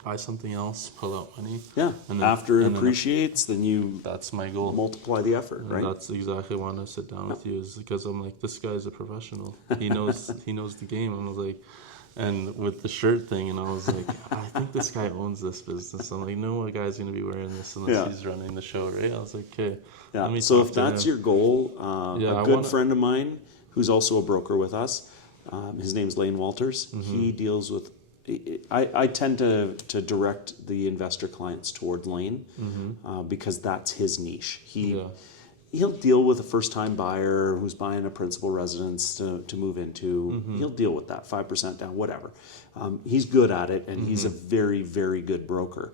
buy something else, pull out money. Yeah, And then- after it and then- appreciates, then you That's my goal. multiply the effort, And right? that's exactly why I want to sit down with you, is because I'm like, this guy's a professional. He knows he knows the game. I was like, and with the shirt thing, and I was like, I think this guy owns this business. I'm like, no guy's gonna be wearing this unless he's running the show, right? I was like, okay. Yeah. Let me So talk if to that's him. your goal, Yeah, a I good wanna- friend of mine who's also a broker with us, his name's Lane Walters. Mm-hmm. He deals with. I tend to direct the investor clients toward Lane because that's his niche. He'll deal with a first-time buyer who's buying a principal residence to move into. He'll deal with that 5% down, whatever. He's good at it, and he's a very, very good broker.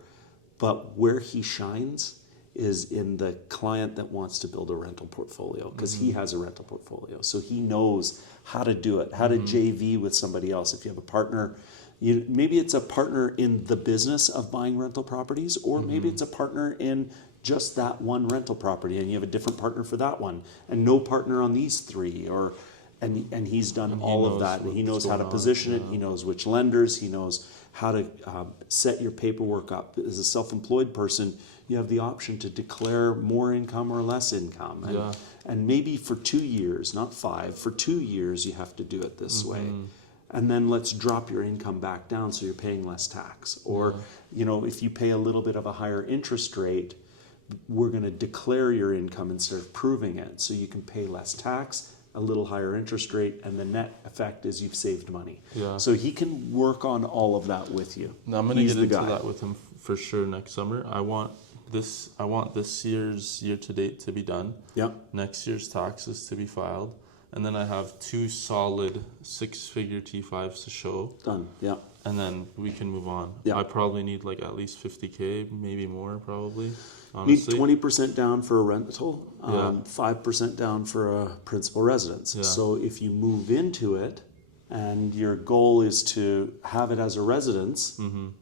But where he shines is in the client that wants to build a rental portfolio, because he has a rental portfolio. So he knows how to do it, how to JV with somebody else. If you have a partner, maybe it's a partner in the business of buying rental properties, or maybe it's a partner in just that one rental property, and you have a different partner for that one, and no partner on these three, and he's done all of that, and he knows how to position it. He knows which lenders. He knows how to set your paperwork up. As a self-employed person, you have the option to declare more income or less income, and maybe for 2 years, not 5, for 2 years you have to do it this way. And then let's drop your income back down so you're paying less tax. Or, if you pay a little bit of a higher interest rate, we're going to declare your income instead of proving it. So you can pay less tax, a little higher interest rate, and the net effect is you've saved money. Yeah. So he can work on all of that with you. Now, I'm going to He's get the into guy. that with him for sure next summer. I want this year's year to date to be done. Yeah. Next year's taxes to be filed. And then I have 2 solid 6-figure T5s to show. Done. Yeah. And then we can move on. Yeah. I probably need like at least 50K, maybe more probably. Need Honestly. 20% down for a rental, Yeah. 5% down for a principal residence. Yeah. So if you move into it and your goal is to have it as a residence,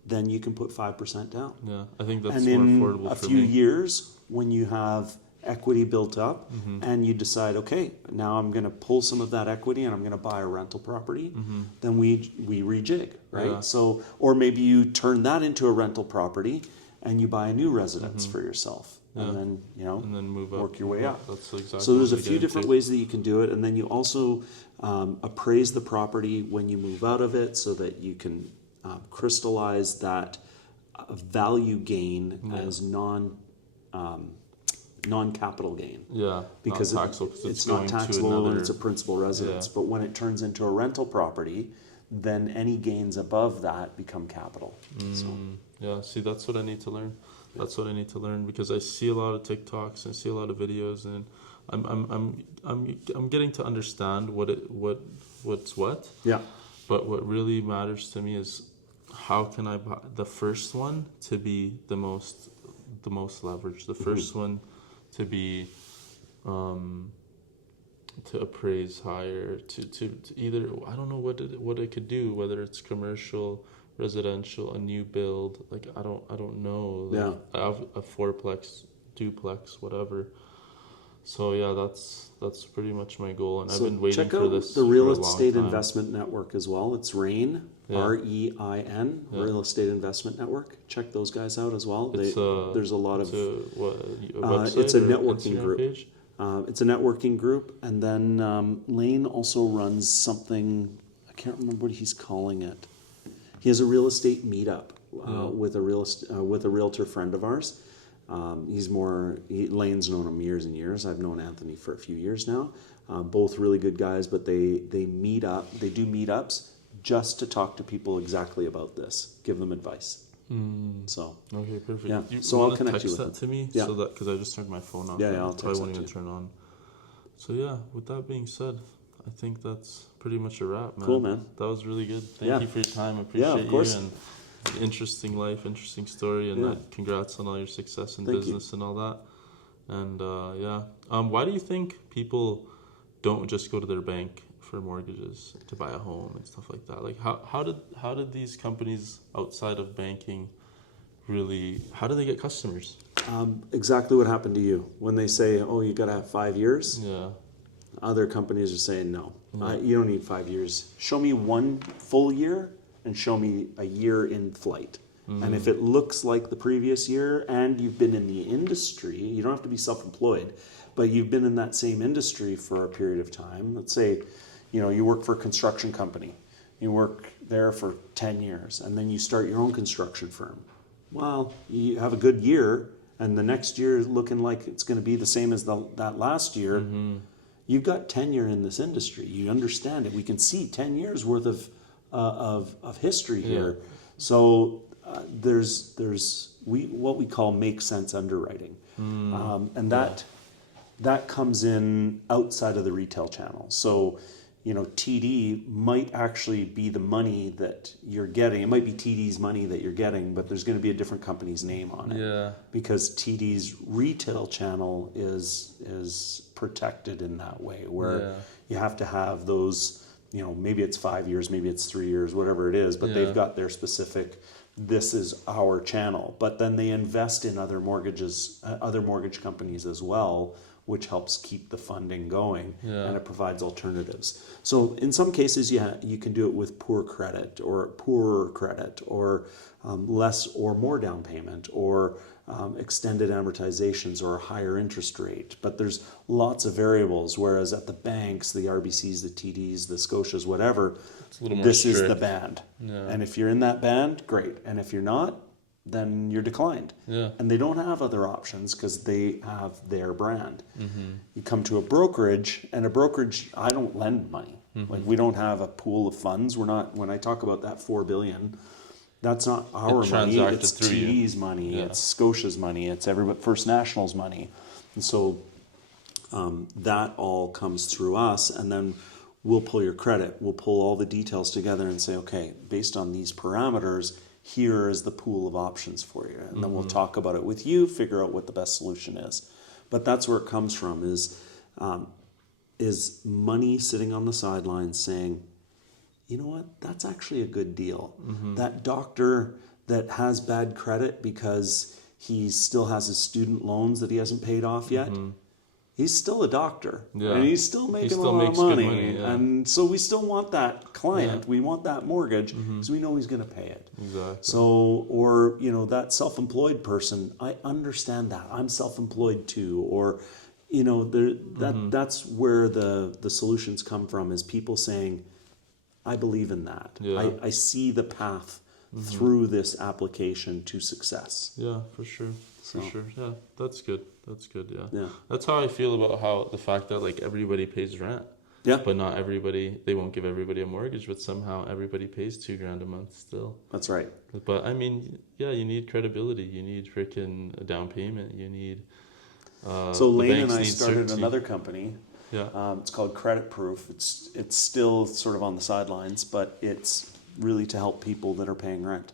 then you can put 5% down. Yeah, I think that's And more in affordable a for few me. years, when you have equity built up and you decide, okay, now I'm going to pull some of that equity and I'm going to buy a rental property, then we rejig, right? Yeah. So, or maybe you turn that into a rental property and you buy a new residence for yourself, and then And then move up. work your way up. That's exactly. So there's a what we few get different into. ways that you can do it, and then you also appraise the property when you move out of it, so that you can crystallize that value gain as non-capital gain. Yeah, Because not taxable, 'cause it's going not to taxable when another- it's a principal residence, but when it turns into a rental property, then any gains above that become capital. So, Yeah, see, that's what I need to learn. That's what I need to learn, because I see a lot of TikToks and I see a lot of videos, and I'm getting to understand what's what. yeah, But what really matters to me is how can I buy the first one to be the most leverage, the first one to be to appraise higher, to either, I don't know what it could do, whether it's commercial, residential, a new build, like I don't know. Like, Yeah. I have a 4-plex, duplex, whatever. So yeah, that's pretty much my goal, and I've been waiting check for out this the for Real a long Estate time. Investment Network as well. It's REIN, Yeah. REIN, Yeah. Real Estate Investment Network. Check those guys out as well. It's There's a lot it's of. a website It's a or networking Instagram group. page? It's a networking group, and then Lane also runs something. I can't remember what he's calling it. He has a real estate meetup with a realtor friend of ours. Lane's known him years and years. I've known Anthony for a few years now. Both really good guys, but they meet up. They do meetups just to talk to people exactly about this, give them advice. So Okay, perfect. Yeah, You so I'll wanna connect you text with that to me, Yeah. so that, because I just turned my phone off. Yeah, and yeah, I'll it probably text won't that even to you. turn on. So yeah, with that being said, I think that's pretty much a wrap, man. Cool, man. That was really good. Thank Yeah. you for your time. I Yeah, appreciate of course. you, and interesting life, interesting story, and Yeah. congrats on all your success in Thank you. business and all that. And why do you think people don't just go to their bank for mortgages to buy a home and stuff like that? Like how did these companies outside of banking really, how do they get customers? exactly what happened to you when they say, "Oh, you got to have 5 years." Yeah. Other companies are saying, "No, Yeah. you don't need 5 years. Show me 1 full year and show me a year in flight." And if it looks like the previous year and you've been in the industry, you don't have to be self-employed, but you've been in that same industry for a period of time. Let's say, you work for a construction company. You work there for 10 years, and then you start your own construction firm. Well, you have a good year, and the next year is looking like it's going to be the same as that last year. You've got tenure in this industry. You understand it. We can see 10 years worth of history here. So there's what we call make sense underwriting, and that comes in outside of the retail channel. So, TD might actually be the money that you're getting. It might be TD's money that you're getting, but there's going to be a different company's name on it. Yeah. Because TD's retail channel is protected in that way, where you have to have those, maybe it's 5 years, maybe it's 3 years, whatever it is, but they've got their specific, this is our channel. But then they invest in other mortgage companies as well, which helps keep the funding going, and it provides alternatives. So in some cases, you can do it with poor credit or poorer credit, or less or more down payment, or extended amortizations or a higher interest rate. But there's lots of variables, whereas at the banks, the RBCs, the TDs, the Scotias, whatever, It's a little more this strict. is the band. Yeah. And if you're in that band, great. And if you're not, then you're declined. Yeah. And they don't have other options because they have their brand. You come to a brokerage, and a brokerage, I don't lend money. Like, we don't have a pool of funds. We're not, when I talk about that $4 billion, that's not our money. transacted It's through you. TD's money. Yeah. It's Scotia's money. It's everybody, First National's money. And so that all comes through us, and then we'll pull your credit. We'll pull all the details together and say, okay, based on these parameters, here is the pool of options for you. And then we'll talk about it with you, figure out what the best solution is. But that's where it comes from, is money sitting on the sidelines saying, you know what, that's actually a good deal. That doctor that has bad credit because he still has his student loans that he hasn't paid off yet, he's still a doctor, and he's still making a lot of makes good money. money, yeah. And so we still want that client. We want that mortgage because we know he's going to pay it. Exactly. So, or, that self-employed person, I understand that. I'm self-employed too. Or, that's where the solutions come from, is people saying, I believe in that. Yeah. I see the path through this application to success. Yeah, for sure. For So. sure. Yeah, that's good. That's good. Yeah. Yeah. That's how I feel about how the fact that like everybody pays rent, Yeah, but not everybody. They won't give everybody a mortgage, but somehow everybody pays $2,000 a month still. that's right. But I mean, yeah, you need credibility. You need freaking a down payment. You need. So the Lane and banks I need started certainty. another company. Yeah. It's called Credit Proof. It's still sort of on the sidelines, but it's really to help people that are paying rent.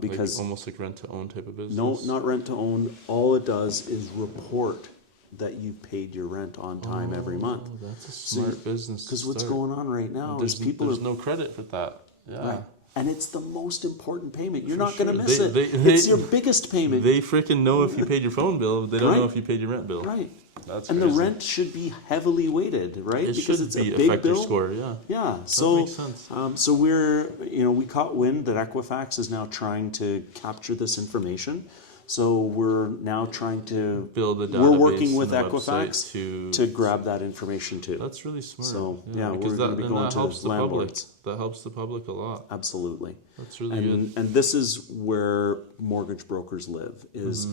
Because like, almost like rent to own type of business. no, not rent to own. All it does is report that you've paid your rent on time every month. Oh, that's a smart business. Because what's start. going on right now is people there's are no credit for that. Yeah. right. And it's the most important payment. You're For not going to sure. miss They- it. they- It's your biggest payment. They freaking know if you paid your phone bill, but they don't know Right. if you paid your rent bill. Right. That's and crazy. the rent should be heavily weighted, right? It because should it's be a big affect your bill. score, yeah. Yeah. So makes sense. so we caught wind that Equifax is now trying to capture this information. So we're now trying to Build a database. we're working with and a Equifax website to grab that information too. That's really smart. So, yeah, because we're gonna be then going that to helps the public. landlords. That helps the public a lot. Absolutely. That's really good. And this is where mortgage brokers live, is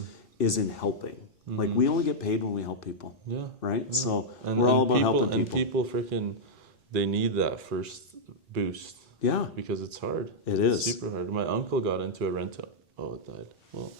in helping. Like, we only get paid when we help people, Yeah. right? So And, we're all about people, helping and people. people freaking, they need that first boost Yeah, because it's hard. it It's is. super hard. My uncle got into a rental. Oh, it died. Well,